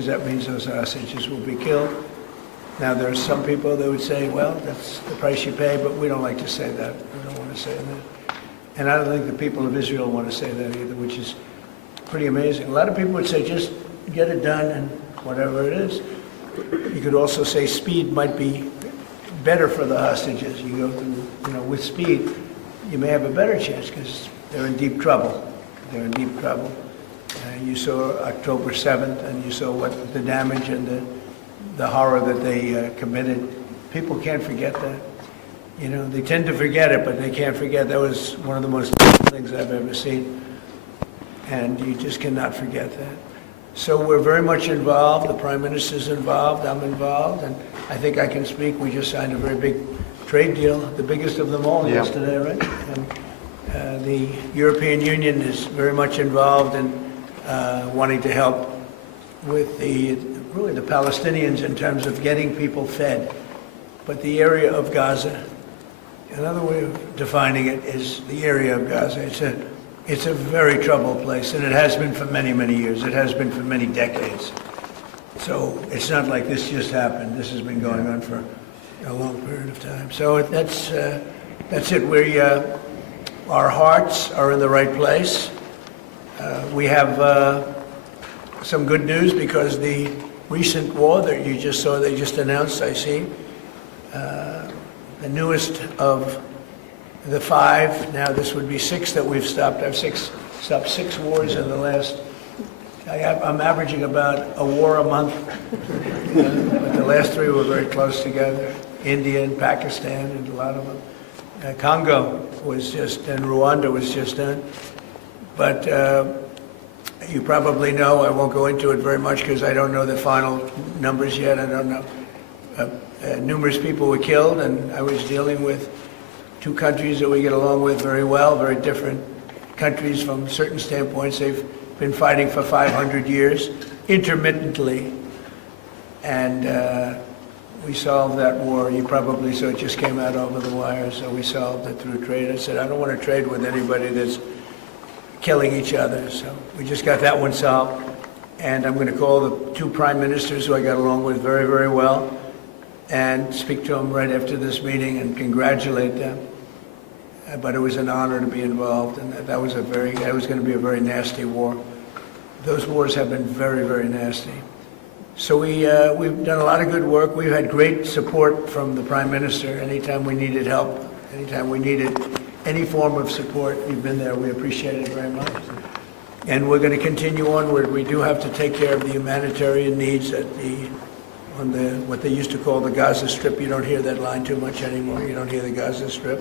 because that means those hostages will be killed. Now, there are some people that would say, well, that's the price you pay, but we don't like to say that. We don't want to say that. And I don't think the people of Israel want to say that either, which is pretty amazing. A lot of people would say, just get it done and whatever it is. You could also say speed might be better for the hostages. You go through, with speed, you may have a better chance because they're in deep trouble. They're in deep trouble. You saw October 7th, and you saw what the damage and the horror that they committed. People can't forget that. They tend to forget it, but they can't forget. That was one of the most things I've ever seen. And you just cannot forget that. So we're very much involved. The Prime Minister's involved. I'm involved. And I think I can speak. We just signed a very big trade deal, the biggest of them all yesterday, right? And the European Union is very much involved in wanting to help with the Palestinians in terms of getting people fed. But the area of Gaza, another way of defining it is the area of Gaza. It's a very troubled place, and it has been for many, many years. It has been for many decades. So it's not like this just happened. This has been going on for a long period of time. So that's it. Our hearts are in the right place. We have some good news because the recent war that you just saw, they just announced, I see, the newest of the 5, now this would be 6 that we've stopped. I've stopped 6 wars in the last, I'm averaging about a war a month, but the last 3 were very close together. India and Pakistan and a lot of them. Congo was just, and Rwanda was just done. But you probably know, I won't go into it very much because I don't know the final numbers yet. I don't know. Numerous people were killed, and I was dealing with 2 countries that we get along with very well, very different countries from certain standpoints. They've been fighting for 500 years, intermittently, and we solved that war. You probably saw it just came out over the wire, so we solved it through trade. I said, I don't want to trade with anybody that's killing each other, so we just got that one solved. And I'm going to call the 2 prime ministers who I got along with very, very well and speak to them right after this meeting and congratulate them. But it was an honor to be involved, and that was going to be a very nasty war. Those wars have been very, very nasty. So we've done a lot of good work. We've had great support from the Prime Minister. Anytime we needed help, anytime we needed any form of support, you've been there. We appreciate it very much. And we're going to continue onward. We do have to take care of the humanitarian needs on what they used to call the Gaza Strip. You don't hear that line too much anymore. You don't hear the Gaza Strip.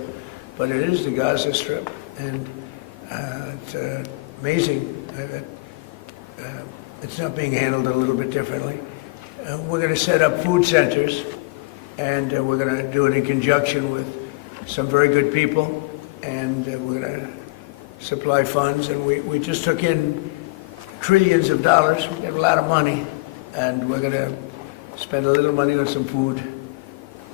But it is the Gaza Strip. And it's amazing. It's not being handled a little bit differently. We're going to set up food centers, and we're going to do it in conjunction with some very good people, and we're going to supply funds. And we just took in trillions of dollars. We have a lot of money, and we're going to spend a little money on some food.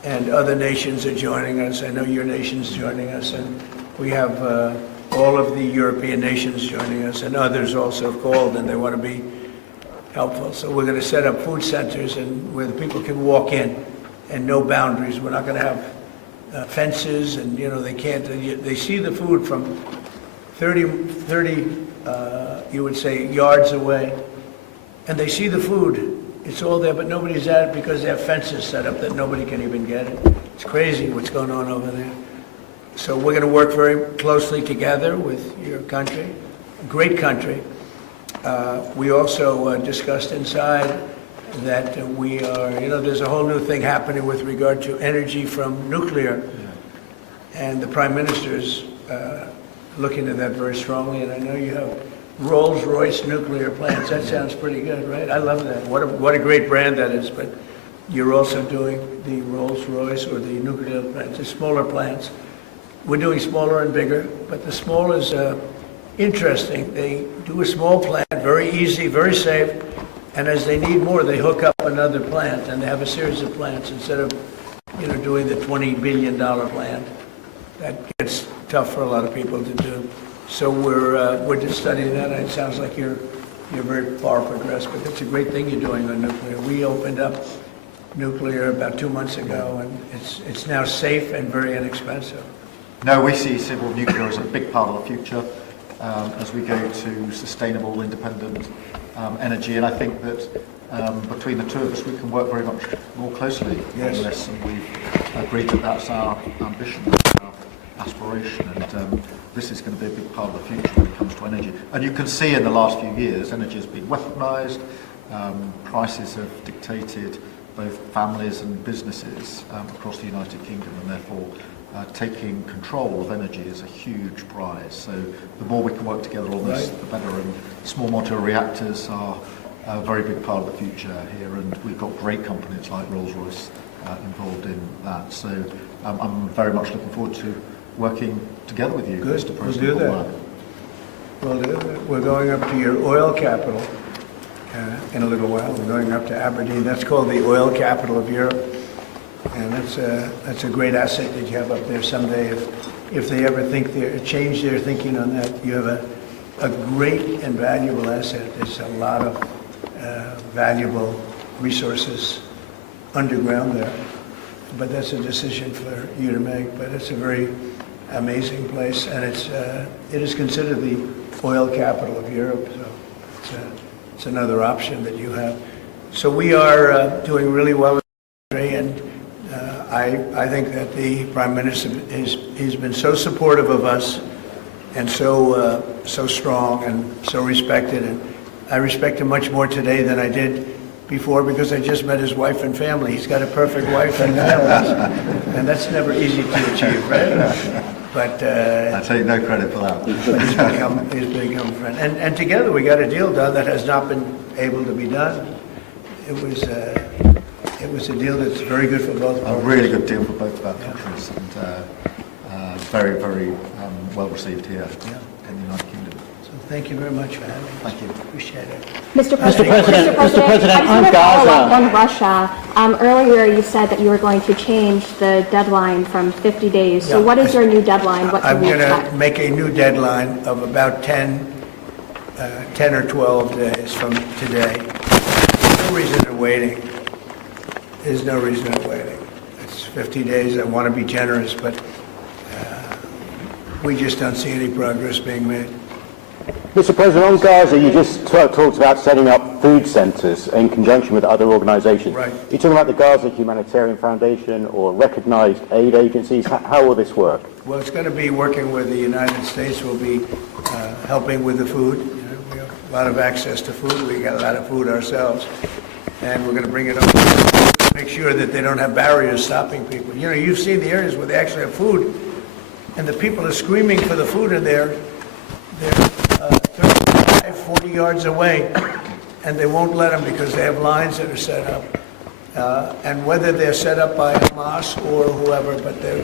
And other nations are joining us. I know your nation's joining us, and we have all of the European nations joining us, and others also have called, and they want to be helpful. So we're going to set up food centers and where the people can walk in and no boundaries. We're not going to have fences, and they can't. They see the food from 30 you would say yards away, and they see the food. It's all there, but nobody's at it because they have fences set up that nobody can even get it. It's crazy what's going on over there. So we're going to work very closely together with your country, a great country. We also discussed inside that we are, there's a whole new thing happening with regard to energy from nuclear. And the Prime Minister's looking at that very strongly, and I know you have Rolls-Royce nuclear plants. That sounds pretty good, right? I love that. What a great brand that is. But you're also doing the Rolls-Royce or the nuclear plants, the smaller plants. We're doing smaller and bigger, but the small is interesting. They do a small plant, very easy, very safe, and as they need more, they hook up another plant, and they have a series of plants instead of, doing the $20 billion plant. That gets tough for a lot of people to do. So we're just studying that. It sounds like you're you're very far progressed, but that's a great thing you're doing on nuclear. We opened up nuclear about 2 months ago, and it's now safe and very inexpensive. No, we see civil nuclear as a big part of the future as we go to sustainable, independent energy, and I think that between the two of us we can work very much more closely on this, and we've agreed that that's our ambition, that's our aspiration, and this is going to be a big part of the future when it comes to energy. And you can see in the last few years energy has been weaponised, prices have dictated both families and businesses across the United Kingdom, and therefore taking control of energy is a huge prize. So the more we can work together on this, the better, and small modular reactors are a very big part of the future here, and we've got great companies like Rolls-Royce involved in that. So I'm very much looking forward to working together with you, Mr. President. We'll do that. We're going up to your oil capital in a little while. We're going up to Aberdeen. That's called the oil capital of Europe. And that's a great asset that you have up there someday. If they ever change their thinking on that, you have a great and valuable asset. There's a lot of valuable resources underground there. But that's a decision for you to make. But it's a very amazing place, and it is considered the oil capital of Europe. So it's another option that you have. So we are doing really well in the country, and I think that the Prime Minister he's been so supportive of us, and so strong and so respected, and I respect him much more today than I did before, because I just met his wife and family. He's got a perfect wife and family, and that's never easy to achieve, right? But I take no credit for that. But he's become a friend, and together we got a deal done that has not been able to be done. It was a deal that's very good for both parties. A really good deal for both of our countries, and very, very well received here in the United Kingdom. So thank you very much for having me. Thank you. Appreciate it. Mr. President, I just on want to follow up Gaza. on Russia. Earlier you said that you were going to change the deadline from 50 days. So Yeah. what is your new deadline? What can I'm we going expect? to make a new deadline of about 10 or 12 days from today. There's no reason in waiting. There's no reason in waiting. It's 50 days. I want to be generous, but we just don't see any progress being made. Mr. President, on Gaza, you just talked about setting up food centres in conjunction with other organisations. Right. You're talking about the Gaza Humanitarian Foundation or recognised aid agencies. How will this work? Well, it's going to be working with the United States. We'll be helping with the food. You know, we have a lot of access to food. We got a lot of food ourselves, and we're going to bring it up to make sure that they don't have barriers stopping people. You know, you've seen the areas where they actually have food, and the people are screaming for the food, and they're 35, 40 yards away, and they won't let them because they have lines that are set up. And whether they're set up by Hamas or whoever, but they're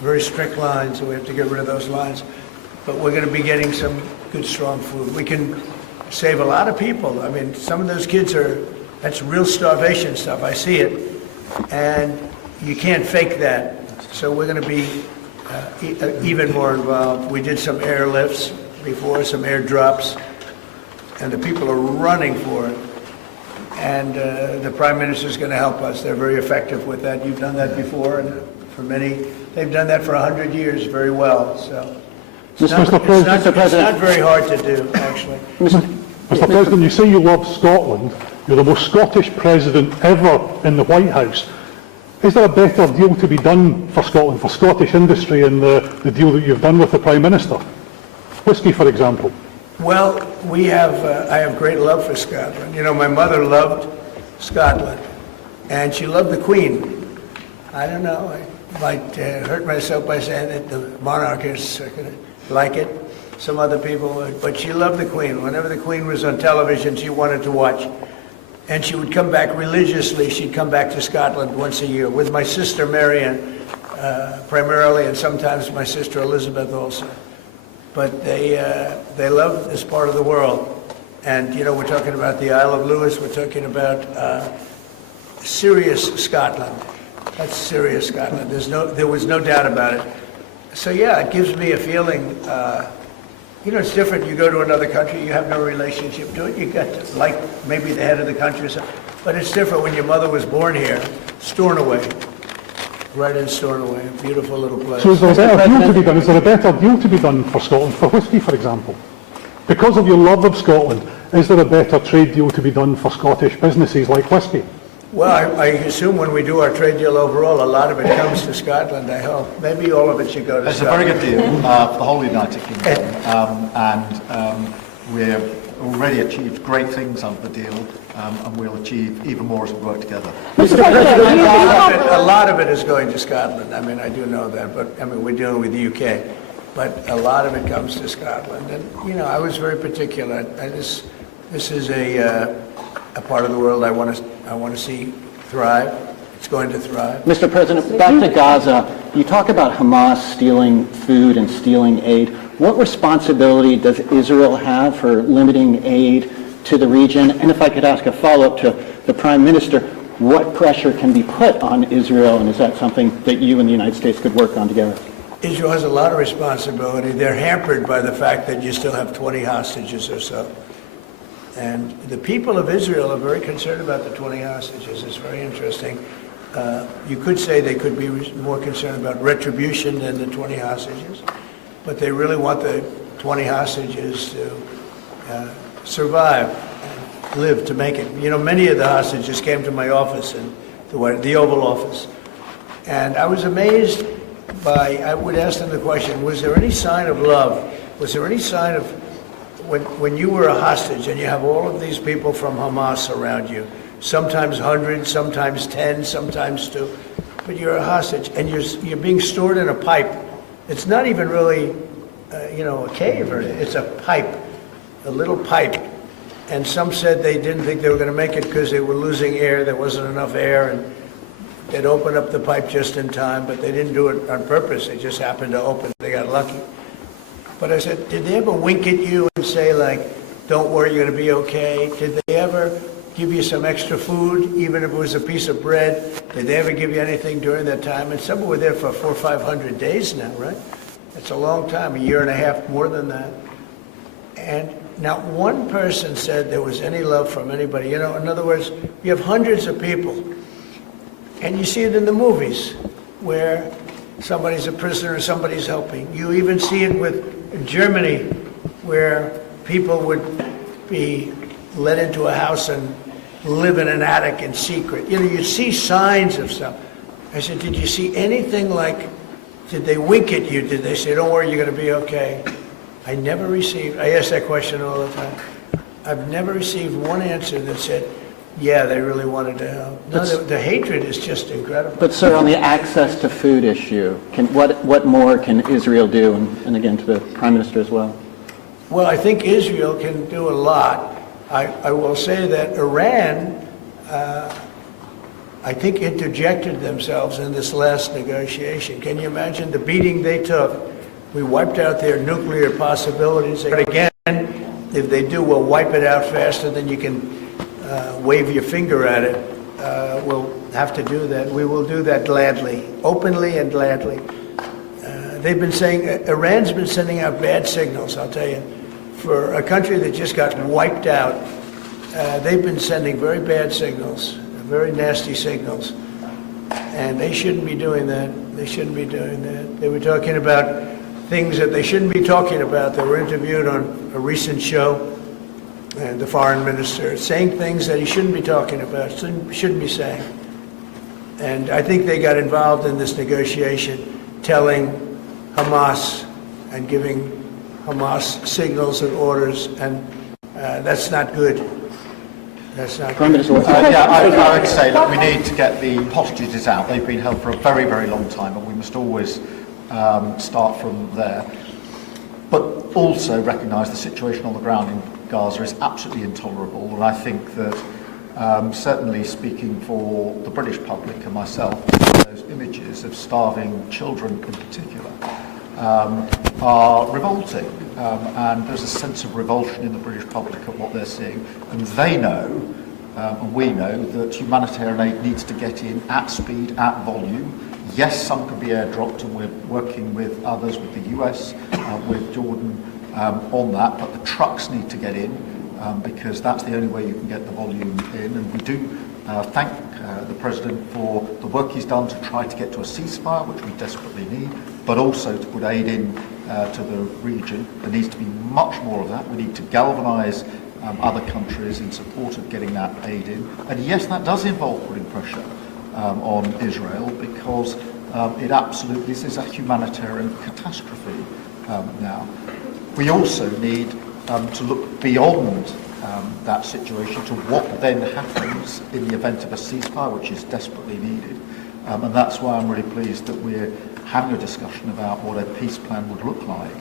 very strict lines, so we have to get rid of those lines. But we're going to be getting some good, strong food. We can save a lot of people. I mean, some of those kids that's real starvation stuff. I see it. And you can't fake that. So we're going to be even more involved. We did some airlifts before, some airdrops, and the people are running for it. And the Prime Minister is going to help us. They're very effective with that. You've done that before, and for many, they've done that for 100 years very well. So it's not very hard to do, actually. Mr. President, you say you love Scotland. You're the most Scottish president ever in the White House. Is there a better deal to be done for Scotland, for Scottish industry, in the deal that you've done with the Prime Minister? Whisky, for example. Well, I have great love for Scotland. You know, my mother loved Scotland, and she loved the Queen. I don't know, I might hurt myself by saying that the monarchists are going to like it. Some other people would, but she loved the Queen. Whenever the Queen was on television, she wanted to watch. And she would come back religiously. She'd come back to Scotland once a year with my sister Marion, primarily, and sometimes my sister Elizabeth also. But they love this part of the world. And, you know, we're talking about the Isle of Lewis. We're talking about serious Scotland. That's serious Scotland. There was no doubt about it. So, yeah, it gives me a feeling You know, it's different. You go to another country, you have no relationship to it. You get to like maybe the head of the country or something. But it's different when your mother was born here, Stornoway, right in Stornoway, a beautiful little place. So is there a better deal to be done? Is there a better deal to be done for Scotland, for whisky, for example? Because of your love of Scotland, is there a better trade deal to be done for Scottish businesses like whisky? Well, I assume when we do our trade deal overall, a lot of it comes to Scotland, I hope. Maybe all of it should go to It's a Scotland. very good deal for the whole United Kingdom, and we've already achieved great things under the deal, and we'll achieve even more as we work together. A lot of it is going to Scotland. I mean, I do know that, but I mean, we're dealing with the UK. But a lot of it comes to Scotland. And, you know, I was very particular. This is a part of the world I want to see thrive. It's going to thrive. Mr. President, back to Gaza. You talk about Hamas stealing food and stealing aid. What responsibility does Israel have for limiting aid to the region? And if I could ask a follow-up to the Prime Minister, what pressure can be put on Israel, and is that something that you and the United States could work on together? Israel has a lot of responsibility. They're hampered by the fact that you still have 20 hostages or so. And the people of Israel are very concerned about the 20 hostages. It's very interesting. You could say they could be more concerned about retribution than the 20 hostages, but they really want the 20 hostages to survive and live to make it. You know, many of the hostages came to my office, in the Oval Office, and I was amazed I would ask them the question, was there any sign of love? Was there any sign of, when you were a hostage and you have all of these people from Hamas around you, sometimes 100, sometimes 10, sometimes 2, but you're a hostage and you're being stored in a pipe. It's not even really, a cave, or it's a pipe, a little pipe. And some said they didn't think they were going to make it because they were losing air, there wasn't enough air, and they'd open up the pipe just in time, but they didn't do it on purpose. They just happened to open. They got lucky. But I said, did they ever wink at you and say, like, don't worry, you're going to be okay? Did they ever give you some extra food, even if it was a piece of bread? Did they ever give you anything during that time? And some were there for 400 or 500 days now, right? That's a long time, a year and a half, more than that. And not one person said there was any love from anybody. You know, in other words, you have hundreds of people. And you see it in the movies where somebody's a prisoner, somebody's helping. You even see it with Germany, where people would be let into a house and live in an attic in secret. You know, you see signs of stuff. I said, did you see anything like, did they wink at you? Did they say, don't worry, you're going to be okay? I ask that question all the time. I've never received one answer that said, yeah, they really wanted to help. No, the hatred is just incredible. But, sir, on the access to food issue, what more can Israel do? And again, to the Prime Minister as well. Well, I think Israel can do a lot. I will say that Iran, I think, interjected themselves in this last negotiation. Can you imagine the beating they took? We wiped out their nuclear possibilities. But again, if they do, we'll wipe it out faster than you can wave your finger at it. We'll have to do that. We will do that gladly, openly and gladly. They've been saying, Iran's been sending out bad signals, I'll tell you. For a country that just got wiped out, they've been sending very bad signals, very nasty signals. And they shouldn't be doing that. They shouldn't be doing that. They were talking about things that they shouldn't be talking about. They were interviewed on a recent show, and the foreign minister saying things that he shouldn't be talking about, shouldn't be saying. And I think they got involved in this negotiation, telling Hamas and giving Hamas signals and orders, and that's not good. That's not Prime good. Minister, I would say that we need to get the hostages out. They've been held for a very, very long time, and we must always start from there. But also recognise the situation on the ground in Gaza is absolutely intolerable, and I think that certainly speaking for the British public and myself, those images of starving children in particular are revolting, and there's a sense of revulsion in the British public at what they're seeing, and they know, and we know, that humanitarian aid needs to get in at speed, at volume. Yes, some could be airdropped, and we're working with others, with the US, with Jordan, on that, but the trucks need to get in because that's the only way you can get the volume in. And we do thank the President for the work he's done to try to get to a ceasefire, which we desperately need, but also to put aid in to the region. There needs to be much more of that. We need to galvanise other countries in support of getting that aid in. And yes, that does involve putting pressure on Israel because this is a humanitarian catastrophe now. We also need to look beyond that situation to what then happens in the event of a ceasefire, which is desperately needed. And that's why I'm really pleased that we're having a discussion about what a peace plan would look like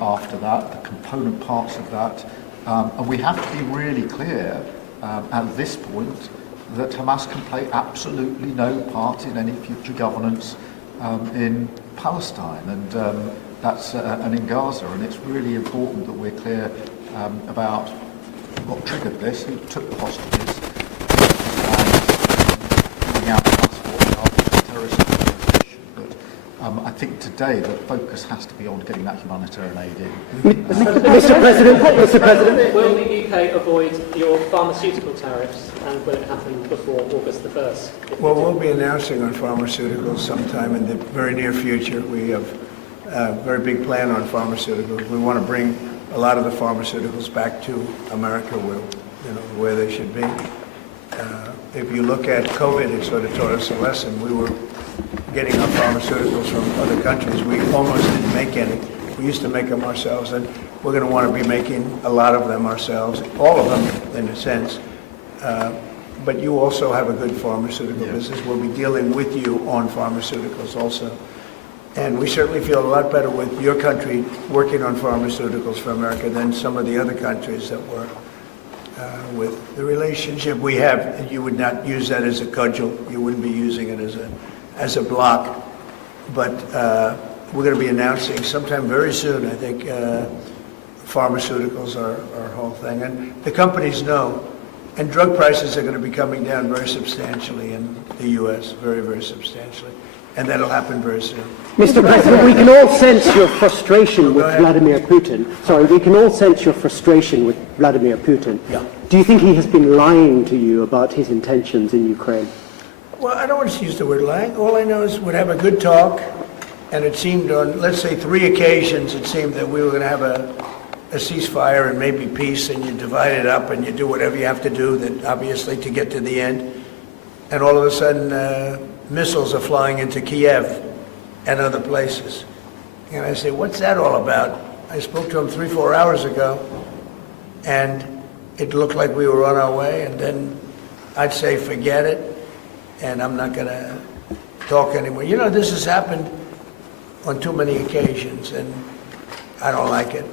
after that, the component parts of that. And we have to be really clear at this point that Hamas can play absolutely no part in any future governance in Palestine and in Gaza. And it's really important that we're clear about what triggered this, who took the hostages, and bringing out the terrorist organisation. But I think today the focus has to be on getting that humanitarian aid in. Mr. President, will the UK avoid your pharmaceutical tariffs, and will it happen before August the 1st? Well, we'll be announcing on pharmaceuticals sometime in the very near future. We have a very big plan on pharmaceuticals. We want to bring a lot of the pharmaceuticals back to America where they should be. If you look at COVID, it sort of taught us a lesson. We were getting our pharmaceuticals from other countries. We almost didn't make any. We used to make them ourselves, and we're going to want to be making a lot of them ourselves, all of them in a sense. But you also have a good pharmaceutical business. We'll be dealing with you on pharmaceuticals also. And we certainly feel a lot better with your country working on pharmaceuticals for America than some of the other countries that were with the relationship we have. You would not use that as a cudgel. You wouldn't be using it as a block. But we're going to be announcing sometime very soon, I think, pharmaceuticals are our whole thing. And the companies know. And drug prices are going to be coming down very substantially in the U.S., very, very substantially. And that'll happen very soon. Mr. President, we can all sense your frustration with Vladimir Putin. Sorry, we can all sense your frustration with Vladimir Putin. Yeah. Do you think he has been lying to you about his intentions in Ukraine? Well, I don't want to use the word lying. All I know is we'd have a good talk, and it seemed on, let's say, 3 occasions, it seemed that we were going to have a ceasefire and maybe peace, and you divide it up and you do whatever you have to do, that obviously to get to the end. And all of a sudden, missiles are flying into Kiev and other places. And I say, what's that all about? I spoke to him 3-4 hours ago, and it looked like we were on our way, and then I'd say, forget it, and I'm not going to talk anymore. You know, this has happened on too many occasions, and I don't like it.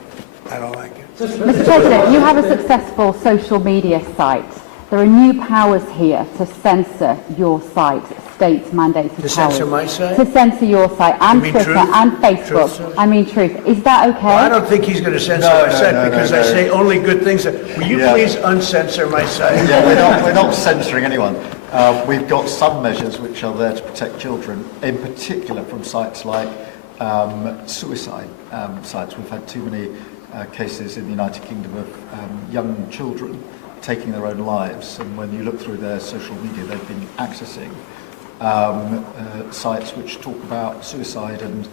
I don't like it. Mr. President, you have a successful social media site. There are new powers here to censor your site, states mandated powers. To censor my site? To censor your site and mean Twitter Truth? and Facebook. Truth? I mean Truth. Is that okay? Well, I don't think he's going to censor my site because I say only good things. Will you please uncensor my site? Yeah, we're not censoring anyone. We've got some measures which are there to protect children, in particular from sites like suicide sites. We've had too many cases in the United Kingdom of young children taking their own lives, and when you look through their social media, they've been accessing sites which talk about suicide and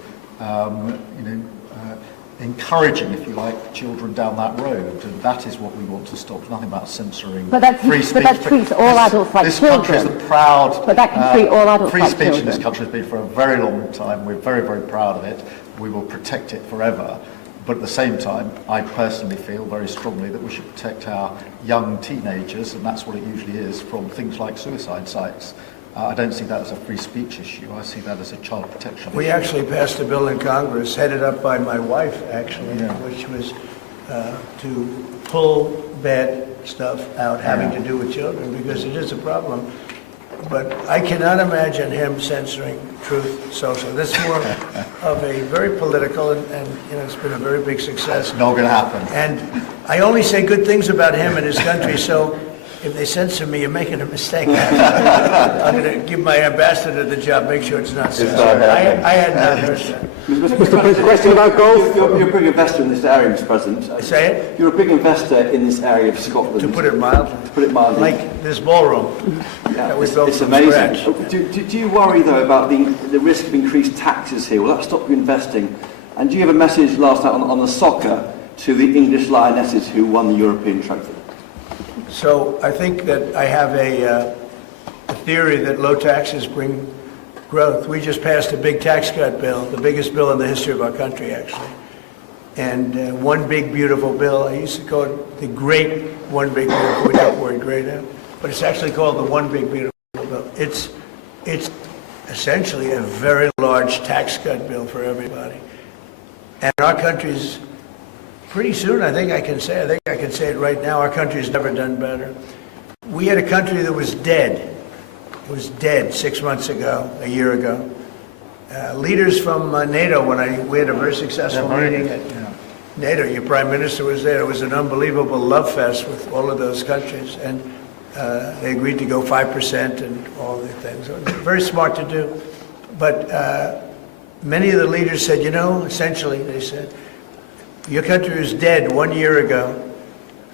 encouraging, if you like, children down that road, and that is what we want to stop. There's nothing about censoring free speech. But that treats all adults like this children. This country is the proud. But that can treat all adults free like speech children. in this country has been for a very long time. We're very, very proud of it. We will protect it forever. But at the same time, I personally feel very strongly that we should protect our young teenagers, and that's what it usually is, from things like suicide sites. I don't see that as a free speech issue. I see that as a child protection We issue. actually passed a bill in Congress, headed up by my wife, actually, which was to pull bad stuff out having to do with children, because it is a problem. But I cannot imagine him censoring Truth Social. This is more of a very political, and it's been a very big success. It's not going to happen. And I only say good things about him and his country, so if they censor me, you're making a mistake. I'm going to give my ambassador the job, make sure it's not censored. I had not heard that. Mr. President, question about golf? You're a big investor in this area, Mr. President. Say it? You're a big investor in this area of Scotland. To put it mildly. To put it mildly. Like this ballroom that was built It's from amazing. scratch. Do you worry, though, about the risk of increased taxes here? Will that stop you investing? And do you have a message last night on the soccer to the English Lionesses who won the European trophy? So I think that I have a theory that low taxes bring growth. We just passed a big tax cut bill, the biggest bill in the history of our country, actually. And one big, beautiful bill. I used to call it the great one big, beautiful. We got the word great out. But it's actually called the one big, beautiful bill. It's essentially a very large tax cut bill for everybody. And our country's pretty soon, I think I can say it right now, our country's never done better. We had a country that was dead. It was dead 6 months ago, a year ago. Leaders from NATO, we had a very successful meeting at NATO, your prime minister was there. It was an unbelievable love fest with all of those countries. And they agreed to go 5% and all the things. It was very smart to do. But many of the leaders said, essentially, they said, your country was dead 1 year ago.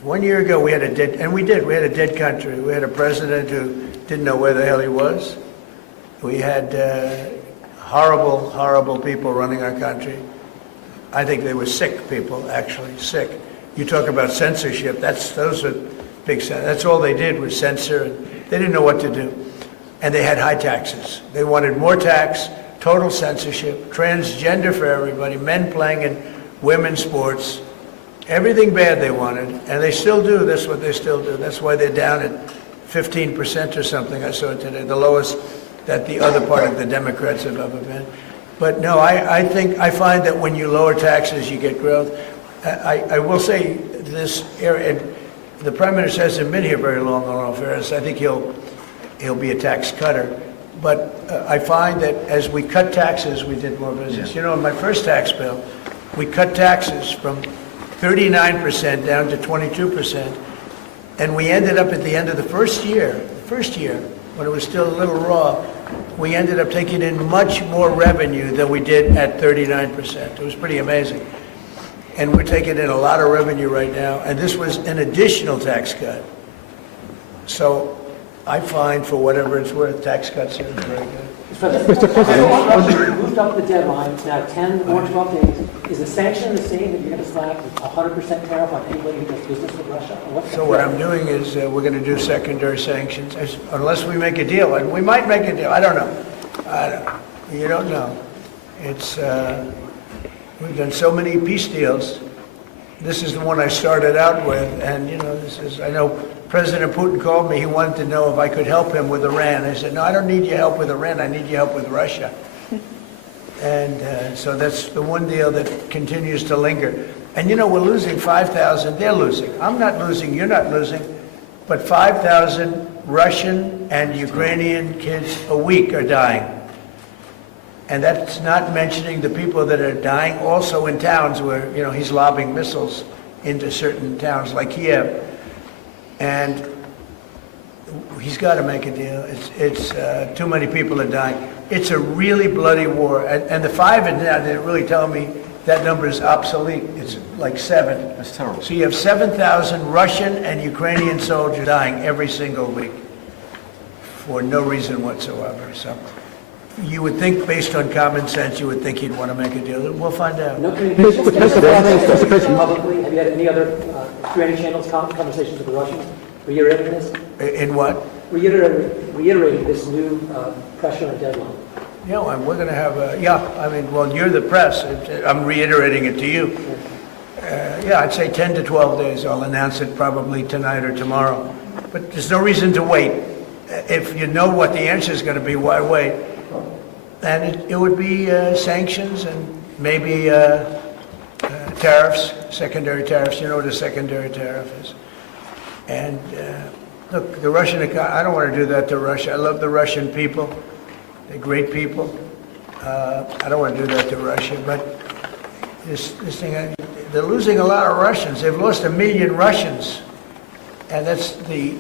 1 year ago, we had a dead, and we did. We had a dead country. We had a president who didn't know where the hell he was. We had horrible, horrible people running our country. I think they were sick people, actually, sick. You talk about censorship, those are big, that's all they did was censor, and they didn't know what to do. And they had high taxes. They wanted more tax, total censorship, transgender for everybody, men playing in women's sports, everything bad they wanted, and they still do. That's what they still do. That's why they're down at 15% or something, I saw it today, the lowest that the other part of the Democrats have ever been. But no, I find that when you lower taxes, you get growth. I will say this area, and the Prime Minister hasn't been here very long on all fairness. I think he'll be a tax cutter. But I find that as we cut taxes, we did more business. In my first tax bill, we cut taxes from 39% down to 22%. And we ended up at the end of the first year, when it was still a little raw, we ended up taking in much more revenue than we did at 39%. It was pretty amazing. And we're taking in a lot of revenue right now, and this was an additional tax cut. So I find, for whatever it's worth, tax cuts are very good. Mr. President, you moved up the deadline. It's now 10 or 12 days. Is the sanction the same that you're going to slap a 100% tariff on anybody who does business with Russia? So what I'm doing is we're going to do secondary sanctions, unless we make a deal. And we might make a deal. I don't know. You don't know. We've done so many peace deals. This is the one I started out with. And, I know President Putin called me. He wanted to know if I could help him with Iran. I said, no, I don't need your help with Iran. I need your help with Russia. And so that's the one deal that continues to linger. And, we're losing 5,000. They're losing. I'm not losing. You're not losing. But 5,000 Russian and Ukrainian kids a week are dying. And that's not mentioning the people that are dying also in towns where, he's lobbing missiles into certain towns like Kiev. And he's got to make a deal. It's too many people are dying. It's a really bloody war. And the 5 and now, they're really telling me that number is obsolete. It's like 7. That's terrible. So you have 7,000 Russian and Ukrainian soldiers dying every single week for no reason whatsoever. So you would think, based on common sense, you would think he'd want to make a deal. We'll find out. No communications publicly. Have you had any other, through any channels, conversations with the Russians reiterating this? In what? Reiterating this new pressure and deadline. And we're going to have you're the press. I'm reiterating it to you. I'd say 10 to 12 days. I'll announce it probably tonight or tomorrow. But there's no reason to wait. If you know what the answer is going to be, why wait? And it would be sanctions and maybe tariffs, secondary tariffs. You know what a secondary tariff is. And look, the Russian economy, I don't want to do that to Russia. I love the Russian people. They're great people. I don't want to do that to Russia. But this thing, they're losing a lot of Russians. They've lost 1 million Russians And that's the,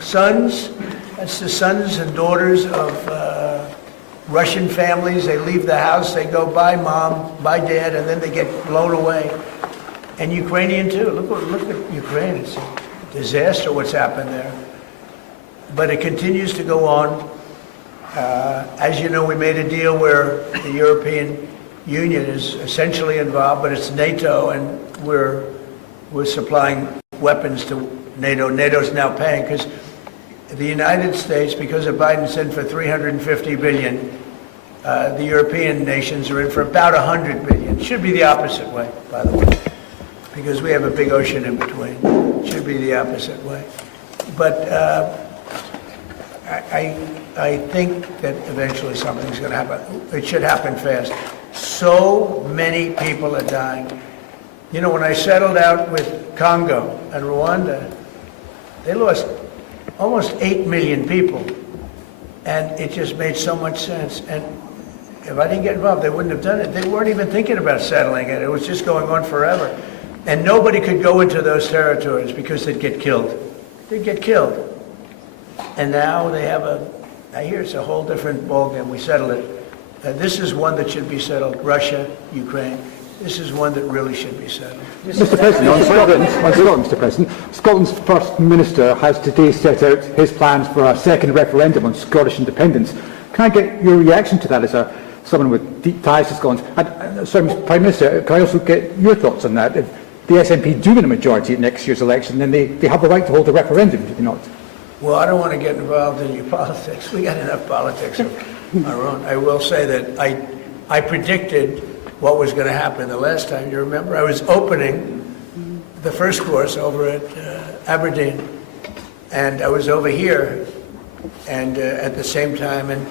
sons, that's the sons and daughters of Russian families. They leave the house, they go, bye mom, bye dad, and then they get blown away. And Ukrainian too. Look at Ukraine. It's a disaster what's happened there. But it continues to go on. As you know, we made a deal where the European Union is essentially involved, but it's NATO, and we're supplying weapons to NATO. NATO's now paying because the United States, because of Biden's in for $350 billion, the European nations are in for about $100 billion. It should be the opposite way, by the way, because we have a big ocean in between. It should be the opposite way. But I think that eventually something's going to happen. It should happen fast. So many people are dying. When I settled out with Congo and Rwanda, they lost almost 8 million people. And it just made so much sense. And if I didn't get involved, they wouldn't have done it. They weren't even thinking about settling it. It was just going on forever. And nobody could go into those territories because they'd get killed. They'd get killed. And now they have I hear it's a whole different ballgame. We settle it. This is one that should be settled. Russia, Ukraine. This is one that really should be settled. Mr. President, on Scotland, Mr. President, Scotland's First Minister has today set out his plans for a second referendum on Scottish independence. Can I get your reaction to that as someone with deep ties to Scotland? Sorry, Mr. Prime Minister, can I also get your thoughts on that? If the SNP do win a majority at next year's election, then they have the right to hold a referendum, do they not? Well, I don't want to get involved in your politics. We got enough politics of our own. I will say that I predicted what was going to happen the last time. You remember? I was opening the first course over at Aberdeen, and I was over here, and at the same time, and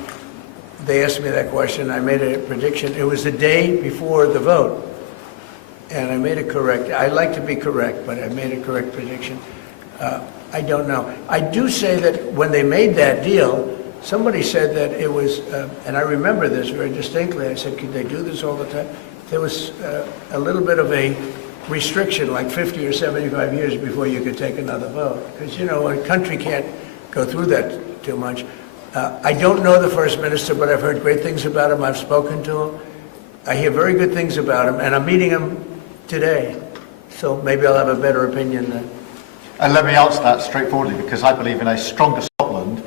they asked me that question. I made a prediction. It was the day before the vote, and I made it correct. I like to be correct, but I made a correct prediction. I don't know. I do say that when they made that deal, somebody said that it was, and I remember this very distinctly, I said, could they do this all the time? There was a little bit of a restriction, like 50 or 75 years before you could take another vote. Because, a country can't go through that too much. I don't know the First Minister, but I've heard great things about him. I've spoken to him. I hear very good things about him, and I'm meeting him today. So maybe I'll have a better opinion then. And let me answer that straightforwardly, because I believe in a stronger Scotland,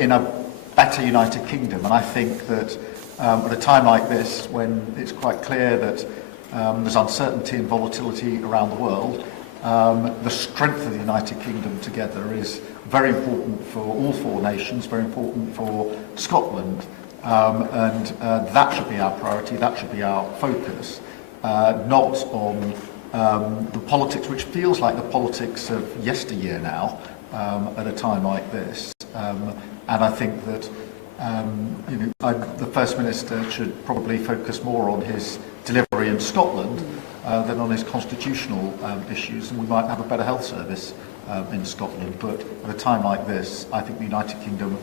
in a better United Kingdom. And I think that at a time like this, when it's quite clear that there's uncertainty and volatility around the world, the strength of the United Kingdom together is very important for all four nations, very important for Scotland. And that should be our priority, that should be our focus, not on the politics, which feels like the politics of yesteryear now, at a time like this. And I think that the First Minister should probably focus more on his delivery in Scotland than on his constitutional issues, and we might have a better health service in Scotland. But at a time like this, I think the United Kingdom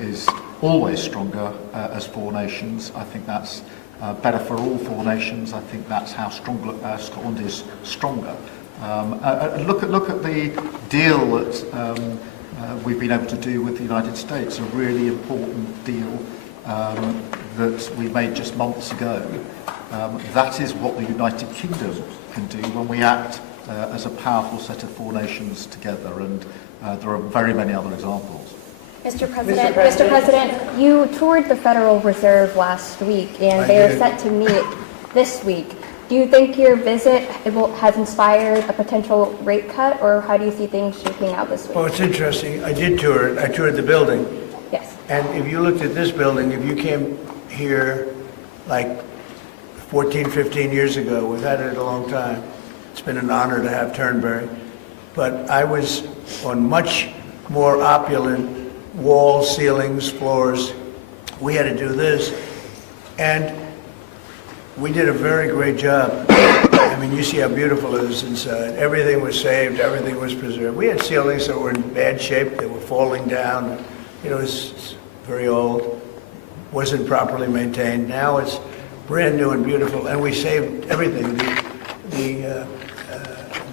is always stronger as four nations. I think that's better for all four nations. I think that's how Scotland is stronger. Look at the deal that we've been able to do with the United States, a really important deal that we made just months ago. That is what the United Kingdom can do when we act as a powerful set of four nations together, and there are very many other examples. Mr. President, you toured the Federal Reserve last week, and they are set to meet this week. Do you think your visit has inspired a potential rate cut, or how do you see things shaking out this week? Well, it's interesting. I did tour it. I toured the building. Yes. And if you looked at this building, if you came here like 14, 15 years ago, we've had it a long time. It's been an honor to have Turnberry. But I was on much more opulent walls, ceilings, floors. We had to do this. And we did a very great job. I mean, you see how beautiful it is inside. Everything was saved, everything was preserved. We had ceilings that were in bad shape, they were falling down. It was very old, wasn't properly maintained. Now it's brand new and beautiful, and we saved everything.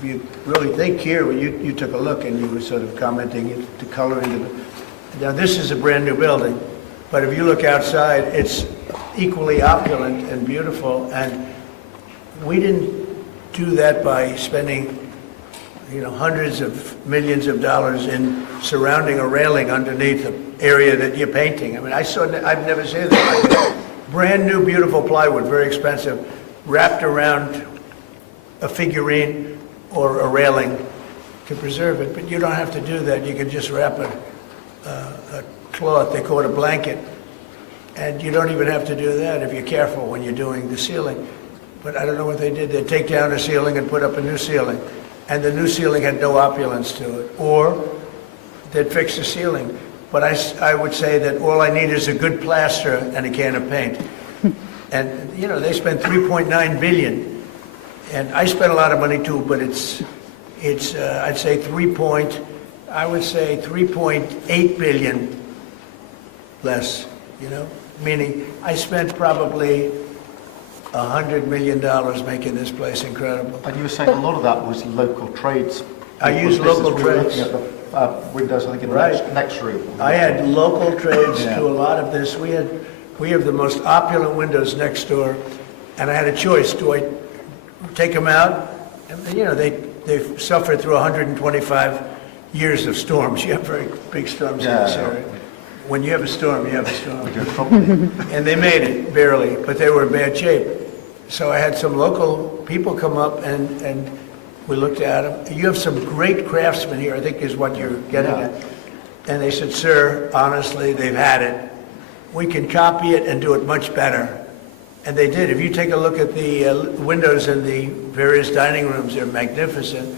if you really think here, when you took a look and you were sort of commenting the coloring. Now, this is a brand-new building, but if you look outside, it's equally opulent and beautiful, and we didn't do that by spending hundreds of millions of dollars in surrounding a railing underneath the area that you're painting. I mean, I've never seen that like that. Brand new, beautiful plywood, very expensive, wrapped around a figurine or a railing to preserve it. But you don't have to do that. You can just wrap a cloth, they call it a blanket, and you don't even have to do that if you're careful when you're doing the ceiling. But I don't know what they did. They'd take down a ceiling and put up a new ceiling. And the new ceiling had no opulence to it. Or they'd fix the ceiling. But I would say that all I need is a good plaster and a can of paint. And, they spent $3.9 billion. And I spent a lot of money too, but it's I'd say 3.8 billion less, meaning I spent probably $100 million making this place incredible. And you were saying a lot of that was local trades. I used local trades. Looking at the windows, I think, in the next room. I had local trades do a lot of this. We have the most opulent windows next door, and I had a choice. Do I take them out? And, they've suffered through 125 years of storms. You have very big storms in this area. When you have a storm, you have a storm. And they made it, barely, but they were in bad shape. So I had some local people come up and we looked at them. You have some great craftsmen here, I think is what you're getting at. And they said, sir, honestly, they've had it. We can copy it and do it much better. And they did. If you take a look at the windows in the various dining rooms, they're magnificent.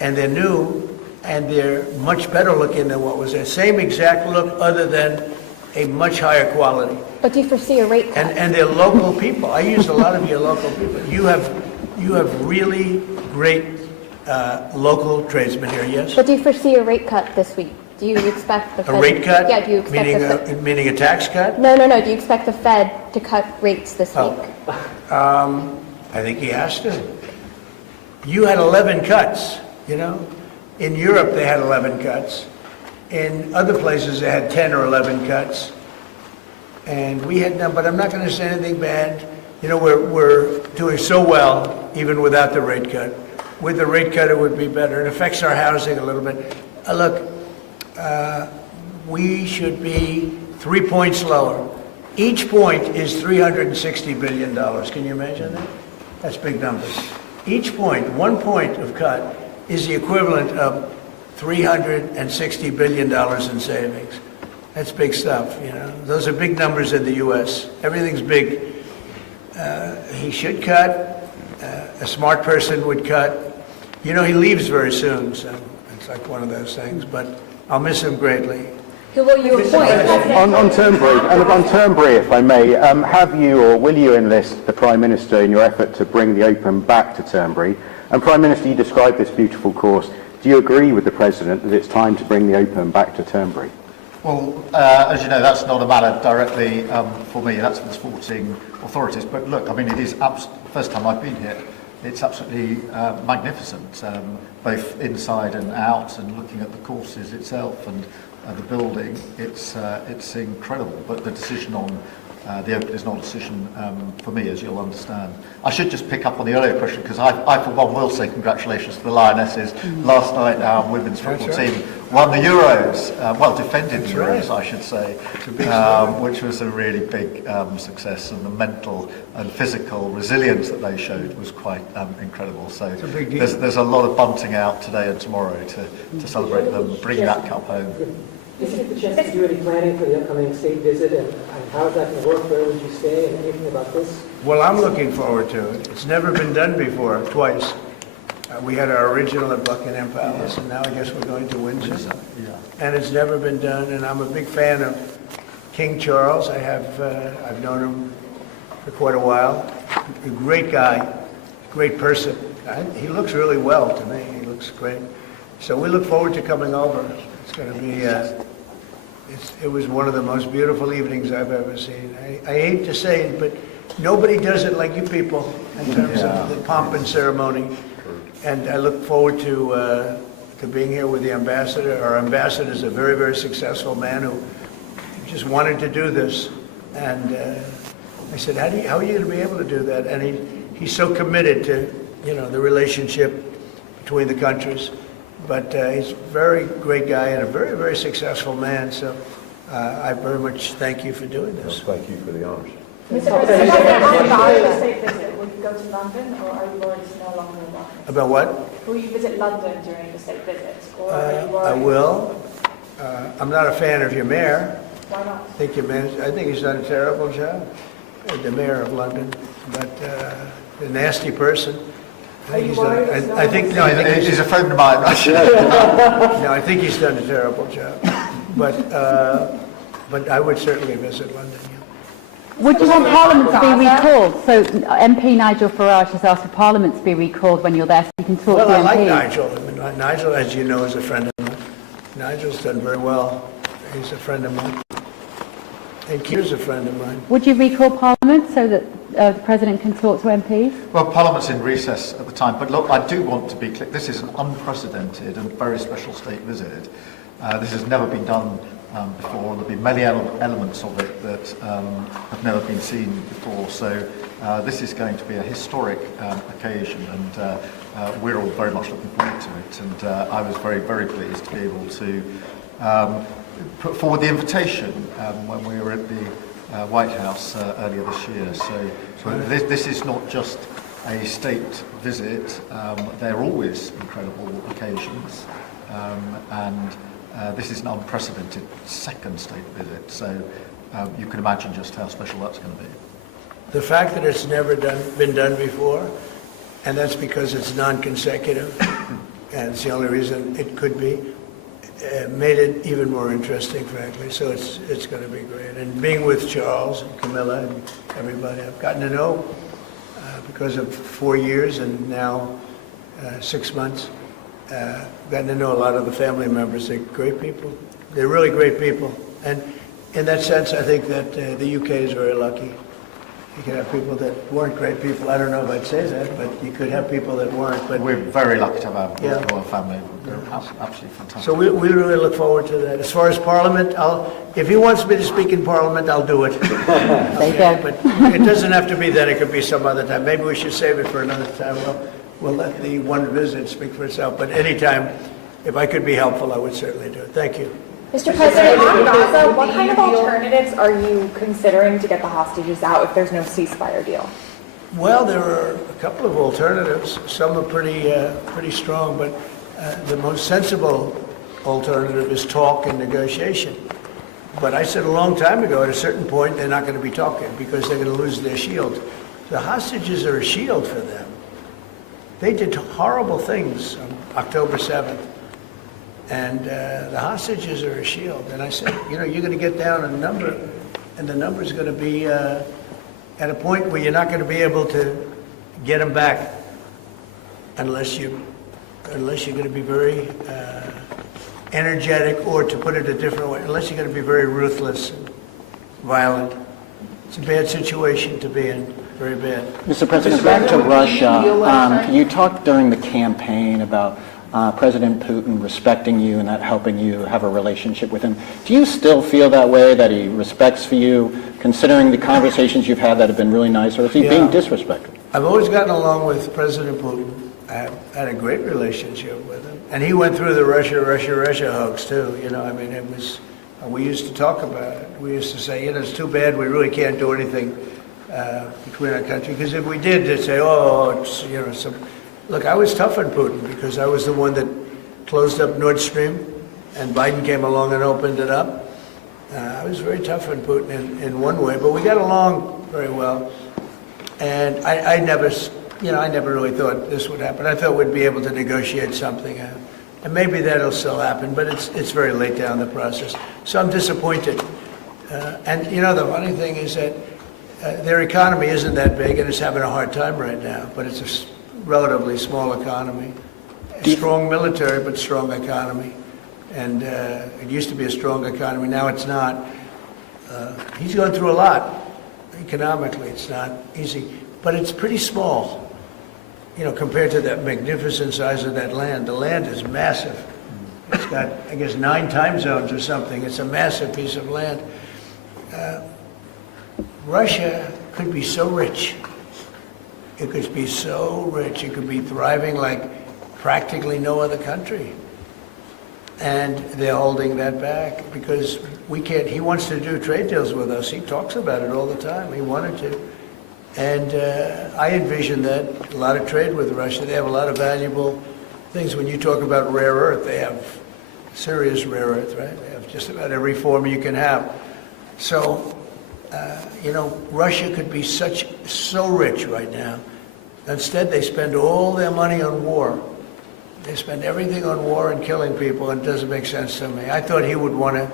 And they're new. And they're much better looking than what was there. Same exact look, other than a much higher quality. But do you foresee a rate cut? And they're local people. I used a lot of your local people. You have really great local tradesmen here, yes? But do you foresee a rate cut this week? Do you expect the Fed? A rate cut? Yeah, do you expect meaning a tax cut? No. Do you expect the Fed to cut rates this week? I think he has to. You had 11 cuts, In Europe, they had 11 cuts. In other places, they had 10 or 11 cuts. And we had none, but I'm not going to say anything bad. We're doing so well, even without the rate cut. With the rate cut, it would be better. It affects our housing a little bit. Look, we should be 3 points lower. Each point is $360 billion. Can you imagine that? That's big numbers. Each point, 1 point of cut, is the equivalent of $360 billion in savings. That's big stuff, Those are big numbers in the U.S. Everything's big. He should cut. A smart person would cut. He leaves very soon, so it's like one of those things. But I'll miss him greatly. Who will you appoint? On Turnberry, if I may, have you or will you enlist the Prime Minister in your effort to bring the Open back to Turnberry? And Prime Minister, you described this beautiful course. Do you agree with the President that it's time to bring the Open back to Turnberry? Well, as you know, that's not a matter directly for me. That's for the sporting authorities. But look, I mean, it is the first time I've been here. It's absolutely magnificent, both inside and out, and looking at the courses itself and the building. It's incredible. But the decision on the Open is not a decision for me, as you'll understand. I should just pick up on the earlier question, because I for one will say congratulations to the Lionesses. Last night our women's football team won the Euros, defended the Euros, I should say, which was a really big success, and the mental and physical resilience that they showed was quite incredible. So there's a lot of bunting out today and tomorrow to celebrate them bringing that cup home. Did you get the chance to do any planning for the upcoming state visit, and how is that going to work? Where would you stay, and anything about this? Well, I'm looking forward to it. It's never been done before, twice. We had our original at Buckingham Palace, and now I guess we're going to Windsor. And it's never been done, and I'm a big fan of King Charles. I've known him for quite a while. A great guy, great person. He looks really well to me. He looks great. So we look forward to coming over. It's going to be, it was one of the most beautiful evenings I've ever seen. I hate to say it, but nobody does it like you people in terms of the pomp and ceremony. And I look forward to being here with the ambassador. Our ambassador is a very, very successful man who just wanted to do this. And I said, how are you going to be able to do that? And he's so committed to, the relationship between the countries. But he's a very great guy and a very, very successful man. So I very much thank you for doing this. Thank you for the honors. Mr. President, after the state visit, will you go to London, or are you worried it's no longer in London? About what? Will you visit London during the state visit, or are you worried? I will. I'm not a fan of your mayor. Why not? I think he's done a terrible job, the mayor of London, but a nasty person. He's a friend of mine. No, I think he's done a terrible job. But I would certainly visit London. Yeah. Would you want Parliament to be recalled? So MP Nigel Farage has asked for Parliament to be recalled when you're there so you can talk Well, to I MPs. like Nigel. I mean, Nigel, as you know, is a friend of mine. Nigel's done very well. He's a friend of mine. And Keir's a friend of mine. Would you recall Parliament so that the President can talk to MPs? Well, Parliament's in recess at the time, but look, I do want to be clear. This is an unprecedented and very special state visit. This has never been done before. There'll be many elements of it that have never been seen before. So this is going to be a historic occasion, and we're all very much looking forward to it. And I was very, very pleased to be able to put forward the invitation when we were at the White House earlier this year. So this is not just a state visit. They're always incredible occasions, and this is an unprecedented second state visit. So you can imagine just how special that's going to be. The fact that it's never been done before, and that's because it's non-consecutive, and it's the only reason it could be, made it even more interesting, frankly. So it's going to be great. And being with Charles and Camilla and everybody I've gotten to know because of 4 years and now 6 months, gotten to know a lot of the family members. They're great people. They're really great people. And in that sense, I think that the UK is very lucky. You can have people that weren't great people. I don't know if I'd say that, but you could have people that weren't. But we're very lucky to have our Yeah. royal family. They're absolutely fantastic. so we really look forward to that. As far as Parliament, if he wants me to speak in Parliament, I'll do it. There you go. But it doesn't have to be then. It could be some other time. Maybe we should save it for another time. We'll let the one visit speak for itself. But anytime, if I could be helpful, I would certainly do it. Thank you. Mr. President, on Gaza, what kind of alternatives are you considering to get the hostages out if there's no ceasefire deal? Well, there are a couple of alternatives. Some are pretty strong, but the most sensible alternative is talk and negotiation. But I said a long time ago, at a certain point, they're not going to be talking because they're going to lose their shield. The hostages are a shield for them. They did horrible things on October 7th. And the hostages are a shield. And I said, you're going to get down a number, and the number's going to be at a point where you're not going to be able to get them back unless you're going to be very energetic, or to put it a different way, unless you're going to be very ruthless and violent. It's a bad situation to be in, very bad. Mr. President, back to Russia. You talked during the campaign about President Putin respecting you and that helping you have a relationship with him. Do you still feel that way, that he respects you, considering the conversations you've had that have been really nice, or is he being disrespectful? I've always gotten along with President Putin. I had a great relationship with him. And he went through the Russia hoax too. It was, we used to talk about it. We used to say, it's too bad we really can't do anything between our country. Because if we did, they'd say, some... Look, I was tough on Putin because I was the one that closed up Nord Stream, and Biden came along and opened it up. I was very tough on Putin in one way, but we got along very well. And I never really thought this would happen. I thought we'd be able to negotiate something out. And maybe that'll still happen, but it's very late down the process. So I'm disappointed. And the funny thing is that their economy isn't that big, and it's having a hard time right now, but it's a relatively small economy. A strong military, but strong economy. And it used to be a strong economy, now it's not. He's going through a lot. Economically, it's not easy, but it's pretty small. compared to that magnificent size of that land, the land is massive. It's got, I guess, 9 time zones or something. It's a massive piece of land. Russia could be so rich. It could be so rich. It could be thriving like practically no other country. And they're holding that back because we can't. He wants to do trade deals with us. He talks about it all the time. He wanted to. And I envision that, a lot of trade with Russia. They have a lot of valuable things. When you talk about rare earth, they have serious rare earth, right? They have just about every form you can have. So, Russia could be so rich right now. Instead, they spend all their money on war. They spend everything on war and killing people, and it doesn't make sense to me. I thought he would want to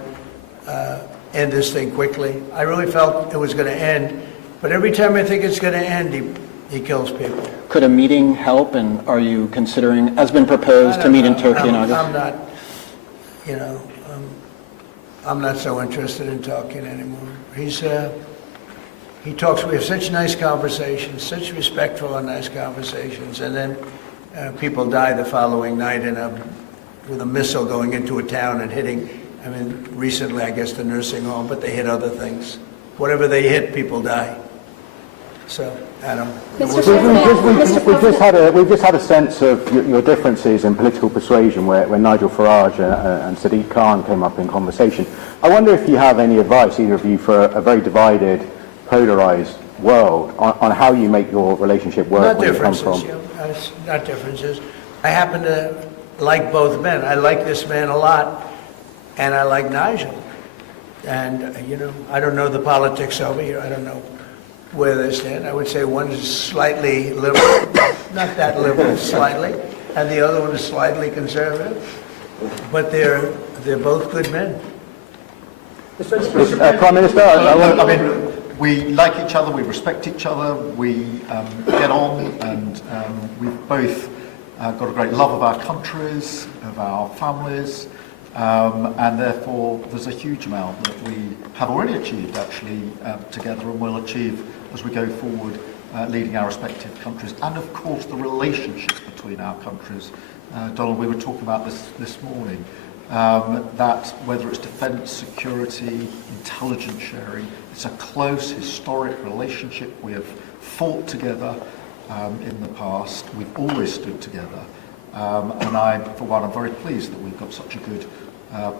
end this thing quickly. I really felt it was going to end, but every time I think it's going to end, he kills people. Could a meeting help, and are you considering, as been proposed, to meet in Turkey in August? I'm not, I'm not so interested in talking anymore. He talks, we have such nice conversations, such respectful and nice conversations, and then people die the following night with a missile going into a town and hitting, recently I guess the nursing home, but they hit other things. Whatever they hit, people die. So, Adam. We've just had a sense of your differences in political persuasion where Nigel Farage and Sadiq Khan came up in conversation. I wonder if you have any advice, either of you, for a very divided, polarized world on how you make your relationship work when you come from... Not differences. I happen to like both men. I like this man a lot, and I like Nigel. And, I don't know the politics over here. I don't know where they stand. I would say one is slightly liberal, not that liberal, slightly, and the other one is slightly conservative. But they're both good men. Prime Minister, we like each other, we respect each other, we get on, and we've both got a great love of our countries, of our families, and therefore there's a huge amount that we have already achieved actually together and will achieve as we go forward, leading our respective countries, and of course the relationship between our countries. Donald, we were talking about this morning, that whether it's defence, security, intelligence sharing, it's a close historic relationship. We have fought together in the past. We've always stood together. And I, for one, am very pleased that we've got such a good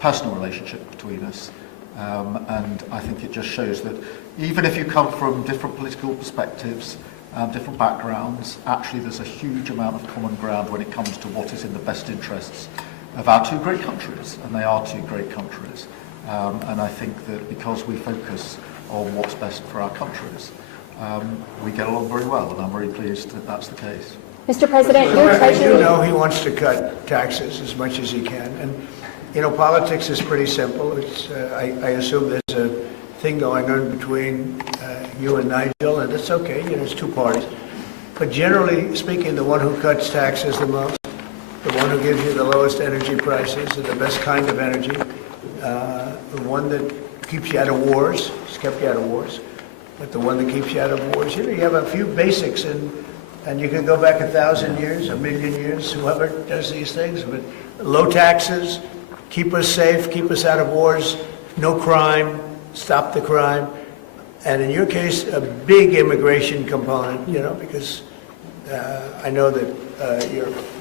personal relationship between us. And I think it just shows that even if you come from different political perspectives, different backgrounds, actually there's a huge amount of common ground when it comes to what is in the best interests of our two great countries, and they are two great countries. And I think that because we focus on what's best for our countries, we get along very well, and I'm very pleased that that's the case. Mr. President, your Treasury... He wants to cut taxes as much as he can. And, politics is pretty simple. It's, I assume there's a thing going on between you and Nigel, and it's okay, it's two parties. But generally speaking, the one who cuts taxes the most, the one who gives you the lowest energy prices and the best kind of energy, the one that keeps you out of wars, it's kept you out of wars, but the one that keeps you out of wars, you have a few basics, and you can go back 1,000 years, 1,000,000 years, whoever does these things, but low taxes, keep us safe, keep us out of wars, no crime, stop the crime, and in your case, a big immigration component, because I know that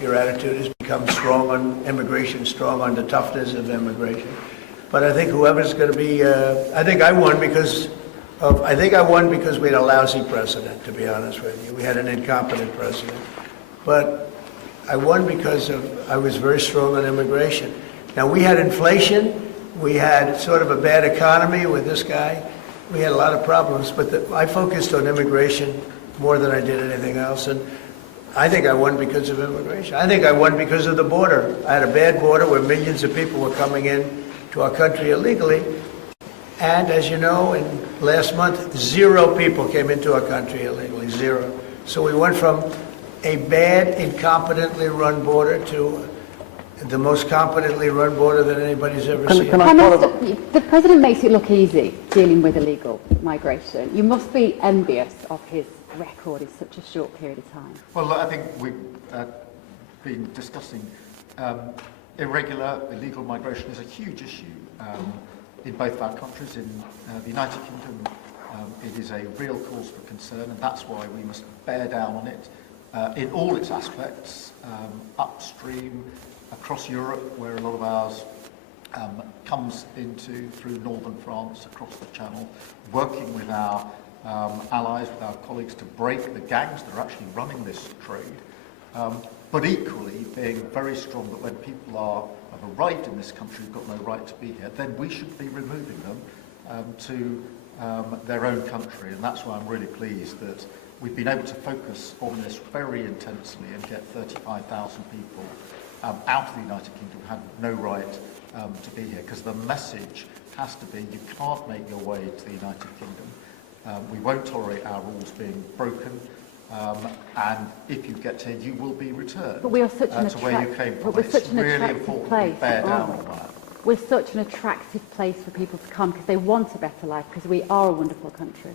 your attitude has become strong on immigration, strong on the toughness of immigration. But I think whoever's going to be, I think I won because we had a lousy president, to be honest with you. We had an incompetent president. But I won because I was very strong on immigration. Now, we had inflation. We had sort of a bad economy with this guy. We had a lot of problems, but I focused on immigration more than I did anything else. And I think I won because of immigration. I think I won because of the border. I had a bad border where millions of people were coming in to our country illegally. And as you know, in last month, 0 people came into our country illegally, 0. So we went from a bad, incompetently run border to the most competently run border that anybody's ever seen. The President makes it look easy dealing with illegal migration. You must be envious of his record in such a short period of time? Well, I think we've been discussing irregular, illegal migration is a huge issue in both of our countries. In the United Kingdom, it is a real cause for concern, and that's why we must bear down on it in all its aspects, upstream, across Europe, where a lot of ours comes into through northern France, across the Channel, working with our allies, with our colleagues to break the gangs that are actually running this trade. But equally being very strong that when people have arrived in this country, who've got no right to be here, then we should be removing them to their own country. And that's why I'm really pleased that we've been able to focus on this very intensely and get 35,000 people out of the United Kingdom who had no right to be here. Because the message has to be, you can't make your way to the United Kingdom. We won't tolerate our rules being broken. And if you get here, you will be returned But we are such an to where you came from. But we're It's such an really attractive important place. we bear down aren't on we? that. We're such an attractive place for people to come because they want a better life, because we are a wonderful country.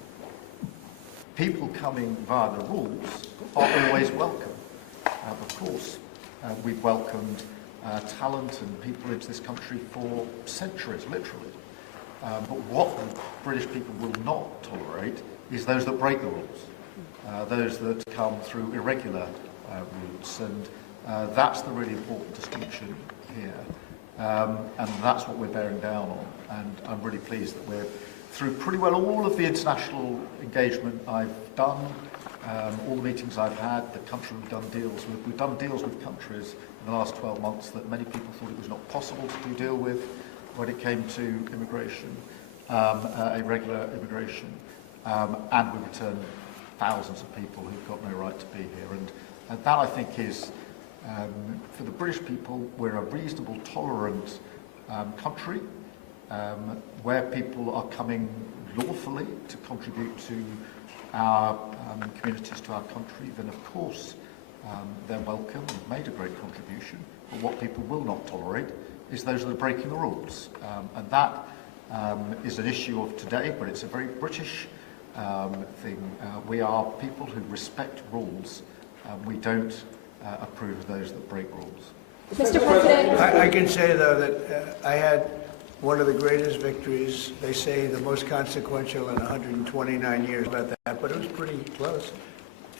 People coming via the rules are always welcome. Of course, we've welcomed talent and people into this country for centuries, literally. But what the British people will not tolerate is those that break the rules, those that come through irregular routes, and that's the really important distinction here. And that's what we're bearing down on. And I'm really pleased that we're through pretty well all of the international engagement I've done, all the meetings I've had, the country we've done deals with. We've done deals with countries in the last 12 months that many people thought it was not possible to do deal with when it came to immigration, irregular immigration. And we returned thousands of people who've got no right to be here. And that, I think, is, for the British people, we're a reasonable, tolerant country where people are coming lawfully to contribute to our communities, to our country. Then, of course, they're welcome and made a great contribution. But what people will not tolerate is those that are breaking the rules. And that is an issue of today, but it's a very British thing. We are people who respect rules. We don't approve of those that break rules. Mr. President, I can say, though, that I had one of the greatest victories, they say the most consequential in 129 years about that, but it was pretty close.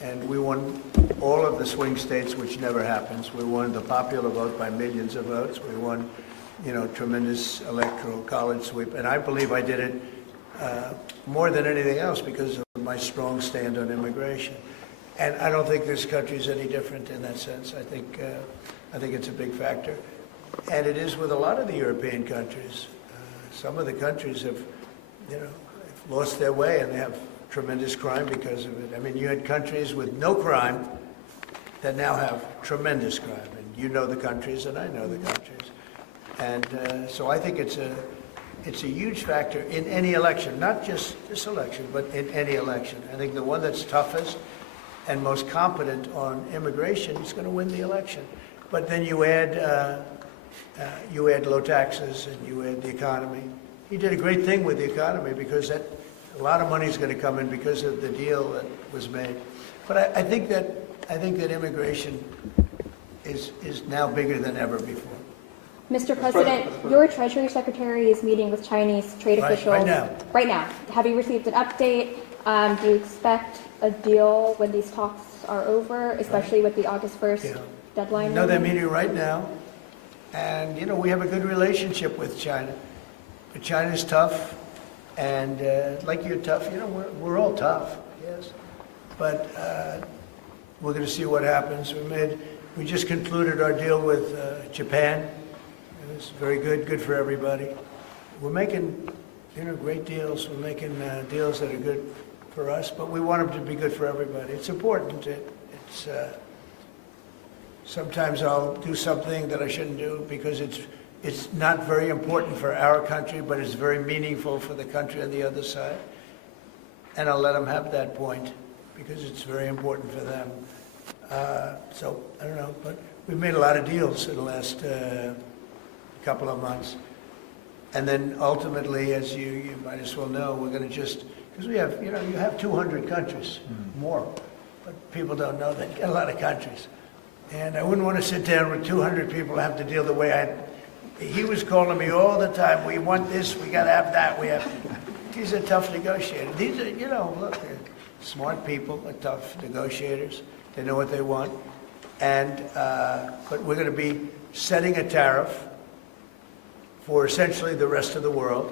And we won all of the swing states, which never happens. We won the popular vote by millions of votes. We won, tremendous electoral college sweep. And I believe I did it more than anything else because of my strong stand on immigration. And I don't think this country is any different in that sense. I think it's a big factor. And it is with a lot of the European countries. Some of the countries have, lost their way, and they have tremendous crime because of it. I mean, you had countries with no crime that now have tremendous crime. And you know the countries, and I know the countries. And so I think it's a huge factor in any election, not just this election, but in any election. I think the one that's toughest and most competent on immigration is going to win the election. But then you add low taxes and you add the economy. He did a great thing with the economy because a lot of money is going to come in because of the deal that was made. But I think that immigration is now bigger than ever before. Mr. President, your Treasury Secretary is meeting with Chinese trade officials. Right now. Right now. Have you received an update? Do you expect a deal when these talks are over, especially with the August 1st deadline? No, they're meeting right now. And, we have a good relationship with China. But China's tough. And like you're tough, we're all tough, yes. But we're going to see what happens. We just concluded our deal with Japan. It was very good for everybody. We're making, great deals. We're making deals that are good for us, but we want them to be good for everybody. It's important. It's sometimes I'll do something that I shouldn't do because it's not very important for our country, but it's very meaningful for the country on the other side. And I'll let them have that point because it's very important for them. So I don't know, but we've made a lot of deals in the last couple of months. And then ultimately, as you might as well know, we're going to just Because we have, you have 200 countries, more, but people don't know that. You got a lot of countries. And I wouldn't want to sit down with 200 people and have to deal the way he was calling me all the time, we want this, we got to have that, he's a tough negotiator. These are, look, they're smart people, they're tough negotiators, they know what they want. And, but we're going to be setting a tariff for essentially the rest of the world.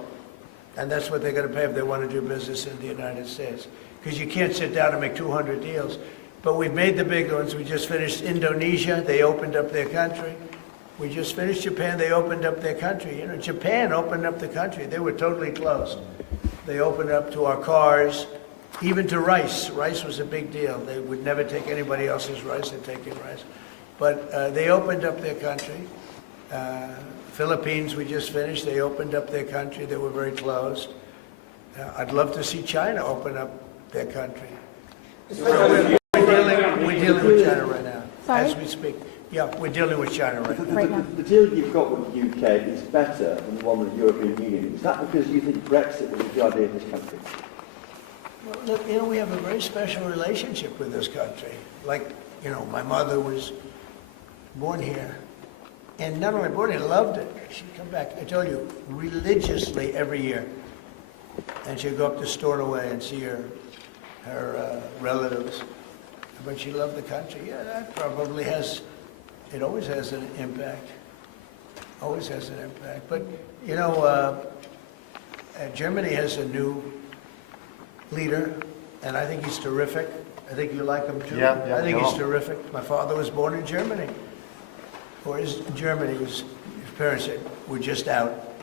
And that's what they're going to pay if they want to do business in the United States. Because you can't sit down and make 200 deals. But we've made the big ones. We just finished Indonesia. They opened up their country. We just finished Japan. They opened up their country. Japan opened up the country. They were totally closed. They opened up to our cars, even to rice. Rice was a big deal. They would never take anybody else's rice. They'd take in rice. But they opened up their country. Philippines, we just finished. They opened up their country. They were very closed. I'd love to see China open up their country. We're dealing with China right now, as we speak. Yeah, we're dealing with China right now. The deal you've got with the UK is better than the one with the European Union. Is that because you think Brexit was a good idea for this country? Well, look, we have a very special relationship with this country. Like, my mother was born here. And not only born here, loved it. She'd come back, I told you, religiously every year. And she'd go up to Stornoway and see her relatives. But she loved the country. Yeah, that probably it always has an impact. Always has an impact. But, Germany has a new leader, and I think he's terrific. I think you like him too. Yeah, I think he's terrific. My father was born in Germany. Or his parents were just out.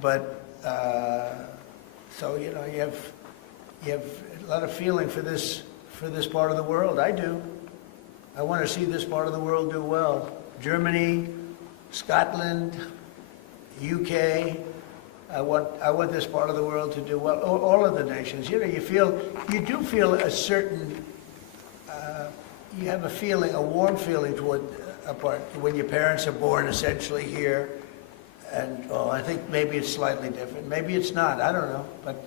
But, so, you have a lot of feeling for this part of the world. I do. I want to see this part of the world do well. Germany, Scotland, UK. I want this part of the world to do well. All of the nations. You do feel a certain, you have a warm feeling toward a part when your parents are born essentially here. And I think maybe it's slightly different. Maybe it's not. I don't know, but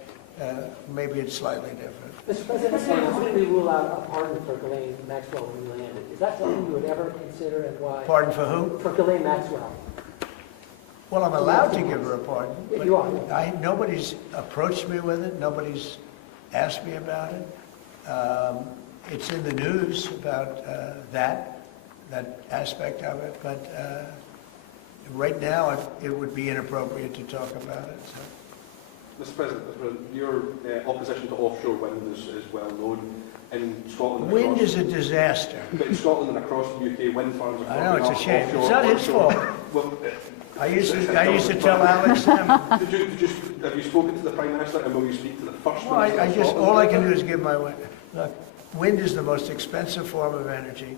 maybe it's slightly different. Mr. President, how did we rule out a pardon for Ghislaine Maxwell when we landed? Is that something you would ever consider, and why? Pardon for who? For Ghislaine Maxwell. Well, I'm allowed to give her a pardon. But you are. Nobody's approached me with it. Nobody's asked me about it. It's in the news about that aspect of it, but right now it would be inappropriate to talk about it. So. Mr. President, your opposition to offshore wind is well known. In Scotland, wind is a disaster. But in Scotland and across the UK, wind farms are I know, it's a shame. Offshore, it's not his fault. Well, I used to tell Alex them. Have you spoken to the Prime Minister, and will you speak to the First Well, Minister? all I can do is give my win. Look, wind is the most expensive form of energy,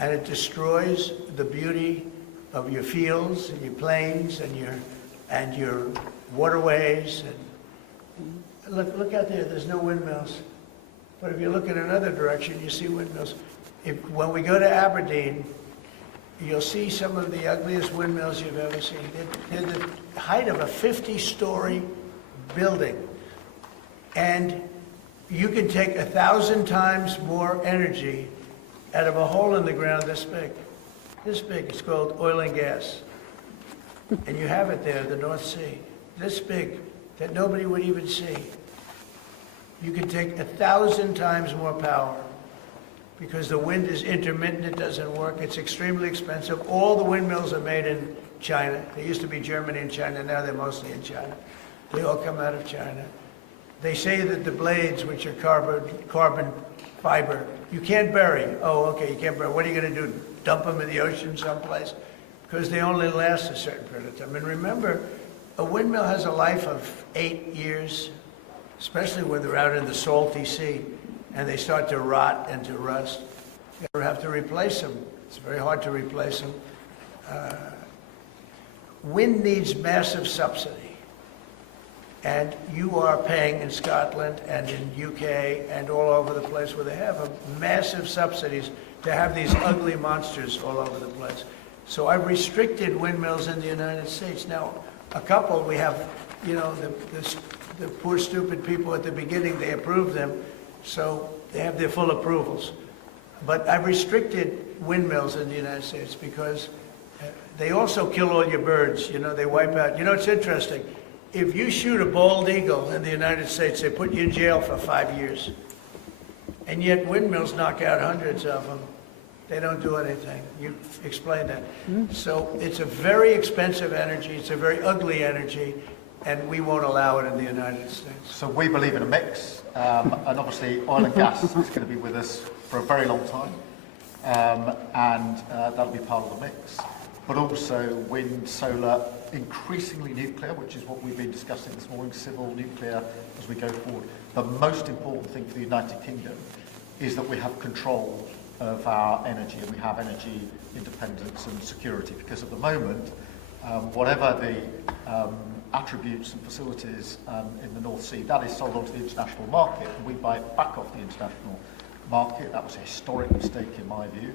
and it destroys the beauty of your fields and your plains and your waterways. And look out there. There's no windmills. But if you look in another direction, you see windmills. When we go to Aberdeen, you'll see some of the ugliest windmills you've ever seen. They're the height of a 50-story building. And you can take 1,000 times more energy out of a hole in the ground this big. This big. It's called oil and gas. And you have it there, the North Sea. This big, that nobody would even see. You can take 1,000 times more power because the wind is intermittent, it doesn't work, it's extremely expensive. All the windmills are made in China. They used to be Germany and China, now they're mostly in China. They all come out of China. They say that the blades, which are carbon fiber, you can't bury. Oh, okay, you can't bury. What are you going to do, dump them in the ocean someplace? Because they only last a certain period of time. And remember, a windmill has a life of 8 years, especially when they're out in the salty sea and they start to rot and to rust. You have to replace them. It's very hard to replace them. Wind needs massive subsidy. And you are paying in Scotland and in UK and all over the place where they have massive subsidies to have these ugly monsters all over the place. So I've restricted windmills in the United States. Now, a couple, we have you know, the poor stupid people at the beginning, they approved them, so they have their full approvals. But I've restricted windmills in the United States because they also kill all your birds, you know, they wipe out. You know, it's interesting. If you shoot a bald eagle in the United States, they put you in jail for 5 years. And yet windmills knock out hundreds of them. They don't do anything. You explained that. So it's a very expensive energy. It's a very ugly energy, and we won't allow it in the United States. So we believe in a mix, and obviously oil and gas is going to be with us for a very long time, and that'll be part of the mix. But also wind, solar, increasingly nuclear, which is what we've been discussing this morning, civil nuclear as we go forward. The most important thing for the United Kingdom is that we have control of our energy, and we have energy independence and security, because at the moment, whatever the attributes and facilities in the North Sea, that is sold onto the international market, and we buy it back off the international market. That was a historic mistake in my view.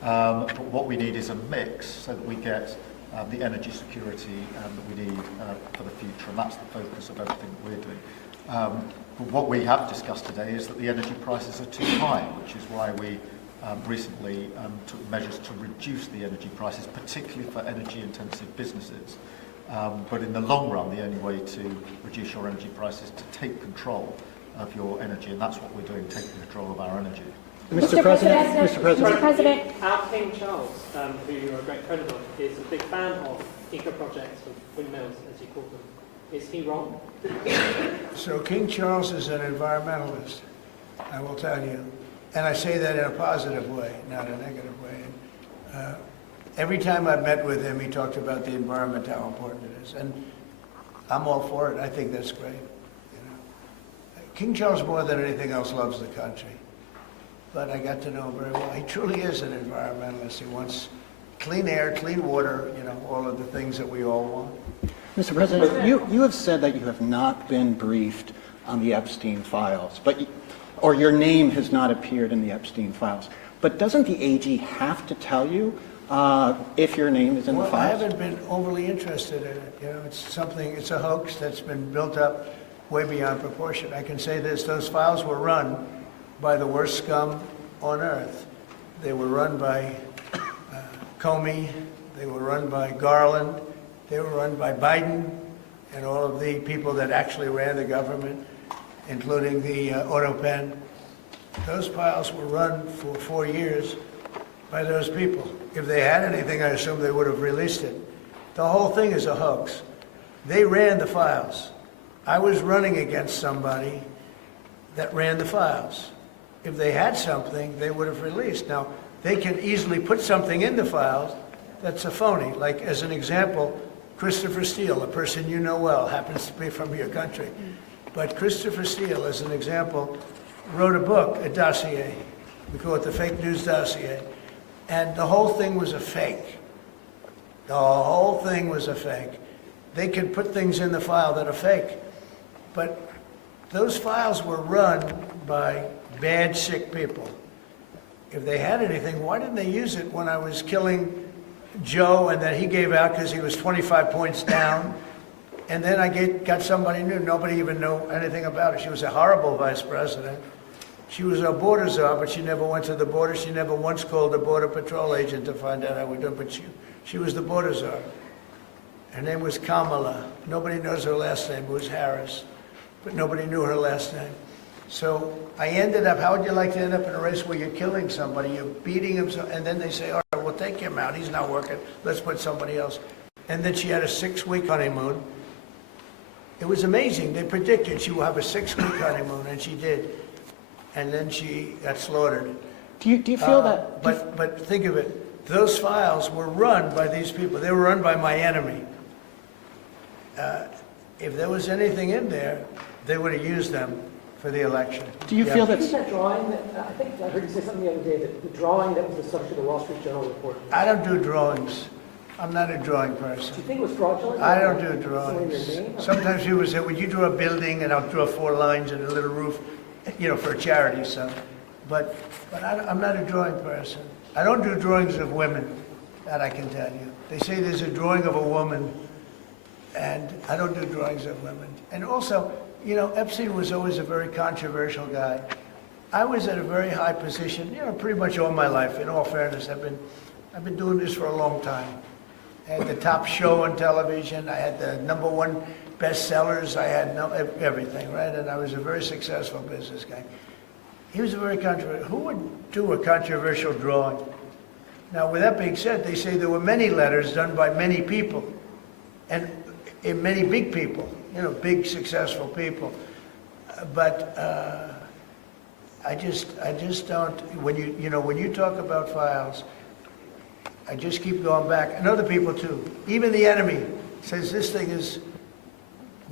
But what we need is a mix so that we get the energy security that we need for the future, and that's the focus of everything that we're doing. But what we have discussed today is that the energy prices are too high, which is why we recently took measures to reduce the energy prices, particularly for energy-intensive businesses. But in the long run, the only way to reduce your energy prices is to take control of your energy, and that's what we're doing, taking control of our energy. Mr. President. Mr. President. Our King Charles, who you're a great friend of, is a big fan of eco-projects, of windmills, as you call them. Is he wrong? So King Charles is an environmentalist, I will tell you. And I say that in a positive way, not a negative way. Every time I've met with him, he talked about the environment, how important it is. And I'm all for it. I think that's great. You know, King Charles, more than anything else, loves the country. But I got to know him very well. He truly is an environmentalist. He wants clean air, clean water, you know, all of the things that we all want. Mr. President, you have said that you have not been briefed on the Epstein files, or your name has not appeared in the Epstein files. But doesn't the AG have to tell you if your name is in the Well, files? I haven't been overly interested in it. You know, it's a hoax that's been built up way beyond proportion. I can say this, those files were run by the worst scum on earth. They were run by Comey, they were run by Garland, they were run by Biden and all of the people that actually ran the government, including the auto pen. Those files were run for 4 years by those people. If they had anything, I assume they would have released it. The whole thing is a hoax. They ran the files. I was running against somebody that ran the files. If they had something, they would have released. Now, they can easily put something in the files that's a phony. Like, as an example, Christopher Steele, a person you know well, happens to be from your country. But Christopher Steele, as an example, wrote a book, a dossier. We call it the fake news dossier. And the whole thing was a fake. The whole thing was a fake. They can put things in the file that are fake. But those files were run by bad, sick people. If they had anything, why didn't they use it when I was killing Joe and then he gave out because he was 25 points down? And then I got somebody new. Nobody even knew anything about her. She was a horrible vice president. She was a border czar, but she never went to the border. She never once called a border patrol agent to find out how we're doing, but she was the border czar. Her name was Kamala. Nobody knows her last name. It was Harris, but nobody knew her last name. So I ended up, how would you like to end up in a race where you're killing somebody, you're beating him, and then they say, all right, we'll take him out. He's not working. Let's put somebody else. And then she had a 6-week honeymoon. It was amazing. They predicted she would have a 6-week honeymoon, and she did. And then she got slaughtered. Do you feel that? But think of it. Those files were run by these people. They were run by my enemy. If there was anything in there, they would have used them for the election. Do you feel I think that drawing, I think I heard you say something the other day, that the drawing that was the subject of the Wall Street Journal report. I don't do drawings. I'm not a drawing person. Do you think it was fraudulent? I don't do drawings. Sometimes people say, would you draw a building? And I'll draw 4 lines and a little roof, you know, for a charity, so. But I'm not a drawing person. I don't do drawings of women, that I can tell you. They say there's a drawing of a woman, And I don't do drawings of women. And also, you know, Epstein was always a very controversial guy. I was at a very high position, you know, pretty much all my life. In all fairness, I've been doing this for a long time. I had the top show on television. I had the #1 bestsellers. I had everything, right? And I was a very successful business guy. He was a very controversial. Who would do a controversial drawing? Now, with that being said, they say there were many letters done by many people, and many big people, you know, big successful people. But I just don't. When you talk about files, I just keep going back, and other people too. Even the enemy says this thing is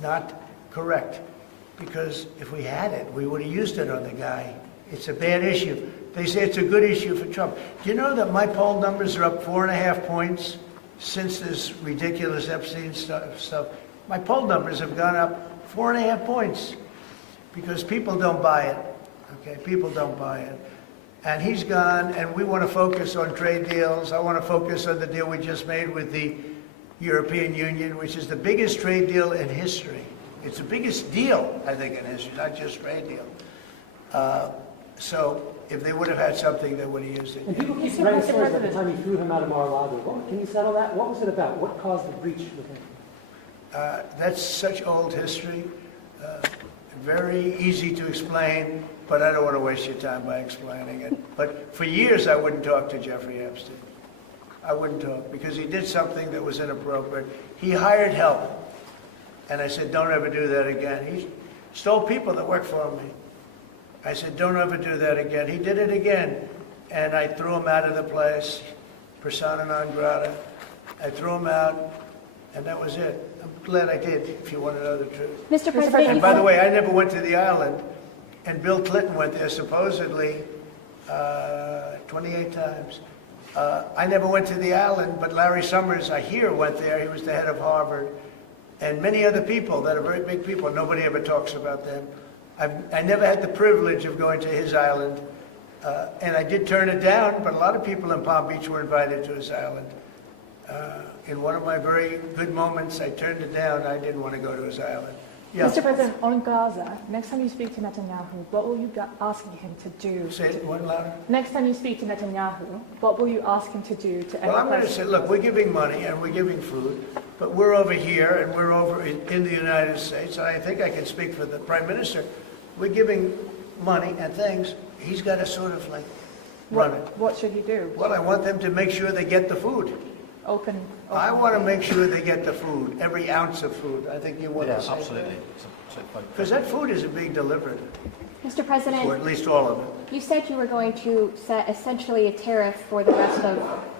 not correct, because if we had it, we would have used it on the guy. It's a bad issue. They say it's a good issue for Trump. Do you know that my poll numbers are up 4.5 points since this ridiculous Epstein stuff? My poll numbers have gone up 4.5 points because people don't buy it. Okay, people don't buy it. And he's gone, and we want to focus on trade deals. I want to focus on the deal we just made with the European Union, which is the biggest trade deal in history. It's the biggest deal, I think, in history, not just trade deal. So if they would have had something, they would have used it. And people keep writing stories at the time you threw him out of Mar-a-Lago. Can you settle that? What was it about? What caused the breach with him? That's such old history. Very easy to explain, but I don't want to waste your time by explaining it. But for years, I wouldn't talk to Jeffrey Epstein. I wouldn't talk because he did something that was inappropriate. He hired help. And I said, don't ever do that again. He stole people that worked for me. I said, don't ever do that again. He did it again. And I threw him out of the place, persona non grata. I threw him out, and that was it. I'm glad I did, if you want to know the truth. Mr. President, And by the way, I never went to the island, and Bill Clinton went there supposedly 28 times. I never went to the island, but Larry Summers, I hear, went there. He was the head of Harvard. And many other people that are very big people. Nobody ever talks about them. I never had the privilege of going to his island, and I did turn it down, but a lot of people in Palm Beach were invited to his island. In one of my very good moments, I turned it down. I didn't want to go to his island. Yeah. Mr. President, on Gaza, next time you speak to Netanyahu, what will you be asking him to do? Say it one louder. Next time you speak to Netanyahu, what will you ask him to do to end Well, I'm going to the say, look, we're giving money and we're giving food, but we're over here and we're over in the United States, and I think I can speak for the Prime Minister. We're giving money and things. He's got to sort of like run it. What should he do? Well, I want them to make sure they get the food. Open. I want to make sure they get the food, every ounce of food. I think you want to say absolutely. because that food is being delivered, Mr. or President, at least all of it. you said you were going to set essentially a tariff for the rest of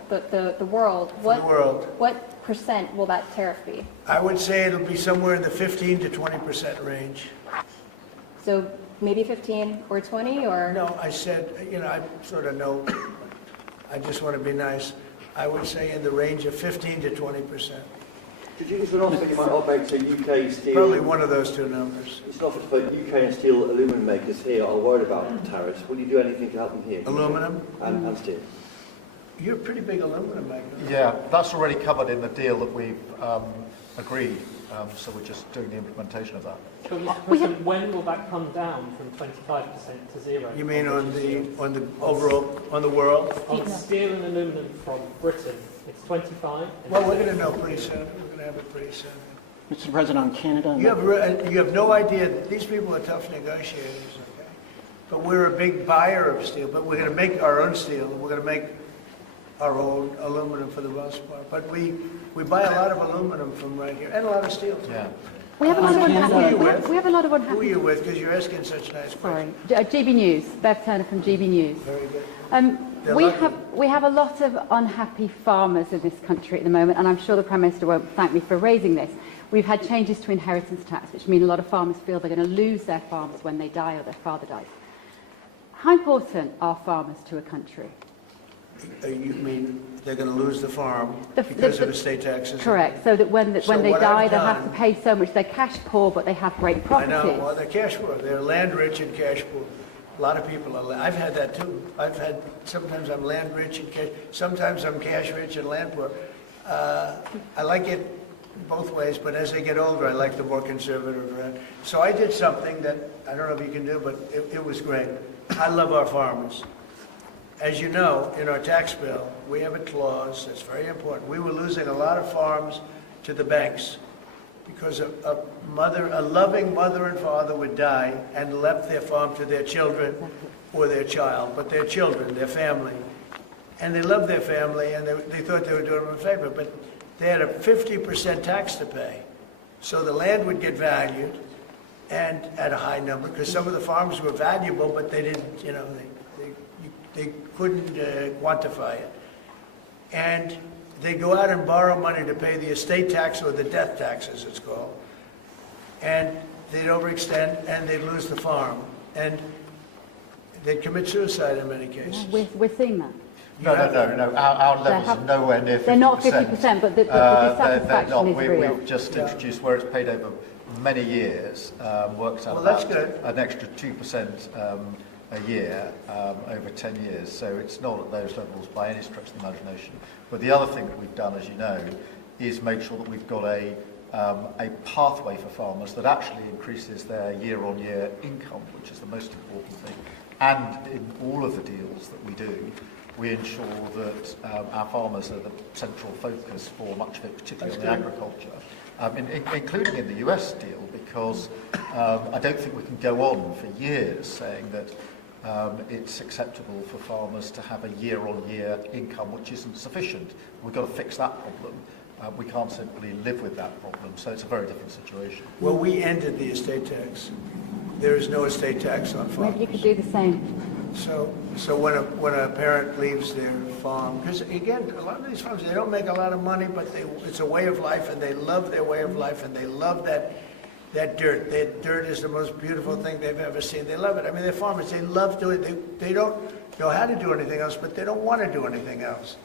the world. The world. What percent will that tariff be? I would say it'll be somewhere in the 15 to 20% range. So maybe 15 or 20 or? No, I said, you know, I sort of know. I just want to be nice. I would say in the range of 15 to 20%. Did you just an offer you might operate to UK steel? Probably one of those two numbers. It's an offer for UK and steel aluminum makers here are worried about tariffs. Will you do anything to help them here? Aluminum? And steel. You're a pretty big aluminum maker. Yeah, that's already covered in the deal that we've agreed. So we're just doing the implementation of that. But Mr. President, when will that come down from 25% to 0? You mean on the overall, on the world? On steel and aluminium from Britain, it's 25. Well, we're going to know pretty soon. We're going to have it pretty soon. Mr. President, on Canada. You have no idea that these people are tough negotiators, okay? But we're a big buyer of steel, but we're going to make our own steel, and we're going to make our own aluminum for the most part. But we buy a lot of aluminum from right here, and a lot of steel, too. Yeah. We have a lot of Who are you unhappy. with? We have a lot of Who are unhappy. you with? Because you're asking such nice Sorry, questions. GB News. Bev Turner from GB News. Very good. They're We lucky. have a lot of unhappy farmers in this country at the moment, and I'm sure the Prime Minister won't thank me for raising this. We've had changes to inheritance tax, which mean a lot of farmers feel they're going to lose their farms when they die or their father dies. How important are farmers to a country? You mean they're going to lose the farm because of estate taxes? Correct. So that when So they what die, I've they have to done- pay so much. They're cash poor, but they have great I properties. know. Well, they're cash poor. They're land rich and cash poor. A lot of people are. I've had that too. Sometimes I'm land rich and cash. Sometimes I'm cash rich and land poor. I like it both ways, but as they get older, I like the more conservative end. So I did something that I don't know if you can do, but it was great. I love our farmers. As you know, in our tax bill, we have a clause that's very important. We were losing a lot of farms to the banks because a loving mother and father would die and left their farm to their children or their child, but their children, their family. And they loved their family, and they thought they were doing them a favor, but they had a 50% tax to pay. So the land would get valued, and at a high number, because some of the farms were valuable, but they didn't, you know, they couldn't quantify it. And they go out and borrow money to pay the estate tax, or the death tax, as it's called. And they'd overextend, and they'd lose the farm. And they'd commit suicide in many cases. We're seeing that. No. Our levels are nowhere near 50%. They're not 50%, but the dissatisfaction is real. We've just introduced where it's paid over many years, works out Well, that's about good. an extra 2% a year over 10 years. So it's not at those levels by any stretch of the imagination. But the other thing that we've done, as you know, is make sure that we've got a pathway for farmers that actually increases their year-on-year income, which is the most important thing. And in all of the deals that we do, we ensure that our farmers are the central focus for much of it, particularly on the agriculture, including in the US deal, because I don't think we can go on for years saying that it's acceptable for farmers to have a year-on-year income which isn't sufficient. We've got to fix that problem. We can't simply live with that problem, so it's a very different situation. Well, we ended the estate tax. There is no estate tax on farms. Maybe you could do the same. So when a parent leaves their farm, because again, a lot of these farms, they don't make a lot of money, but it's a way of life, and they love their way of life, and they love that dirt. That dirt is the most beautiful thing they've ever seen. They love it. I mean, they're farmers. They love doing it. They don't know how to do anything else, but they don't want to do anything else.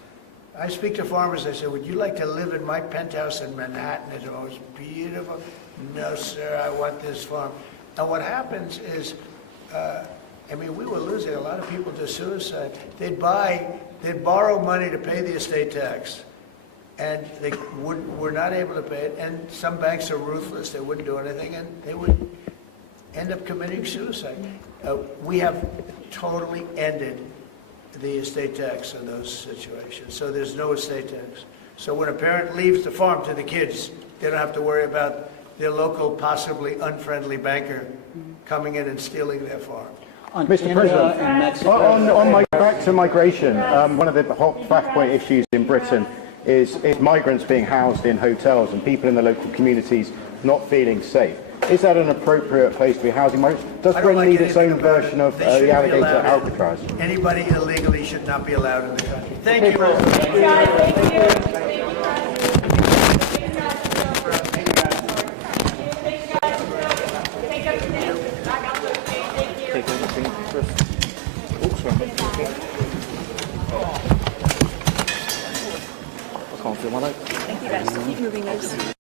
I speak to farmers. I say, would you like to live in my penthouse in Manhattan? It's the most beautiful. No, sir, I want this farm. And what happens is, I mean, we were losing a lot of people to suicide. They'd borrow money to pay the estate tax, and they were not able to pay it. And some banks are ruthless; they wouldn't do anything, and they would end up committing suicide. We have totally ended the estate tax in those situations. So there's no estate tax. So when a parent leaves the farm to the kids, they don't have to worry about their local, possibly unfriendly banker coming in and stealing their farm. On Mr. Canada President, and Mexico. back to migration, one of the hot flashpoint issues in Britain is migrants being housed in hotels and people in the local communities not feeling safe. Is that an appropriate place to be housing migrants? Does Britain need its own version of the alligator Alcatraz? Anybody illegally should not be allowed in the country. Thank you. Thank you guys. Keep moving those.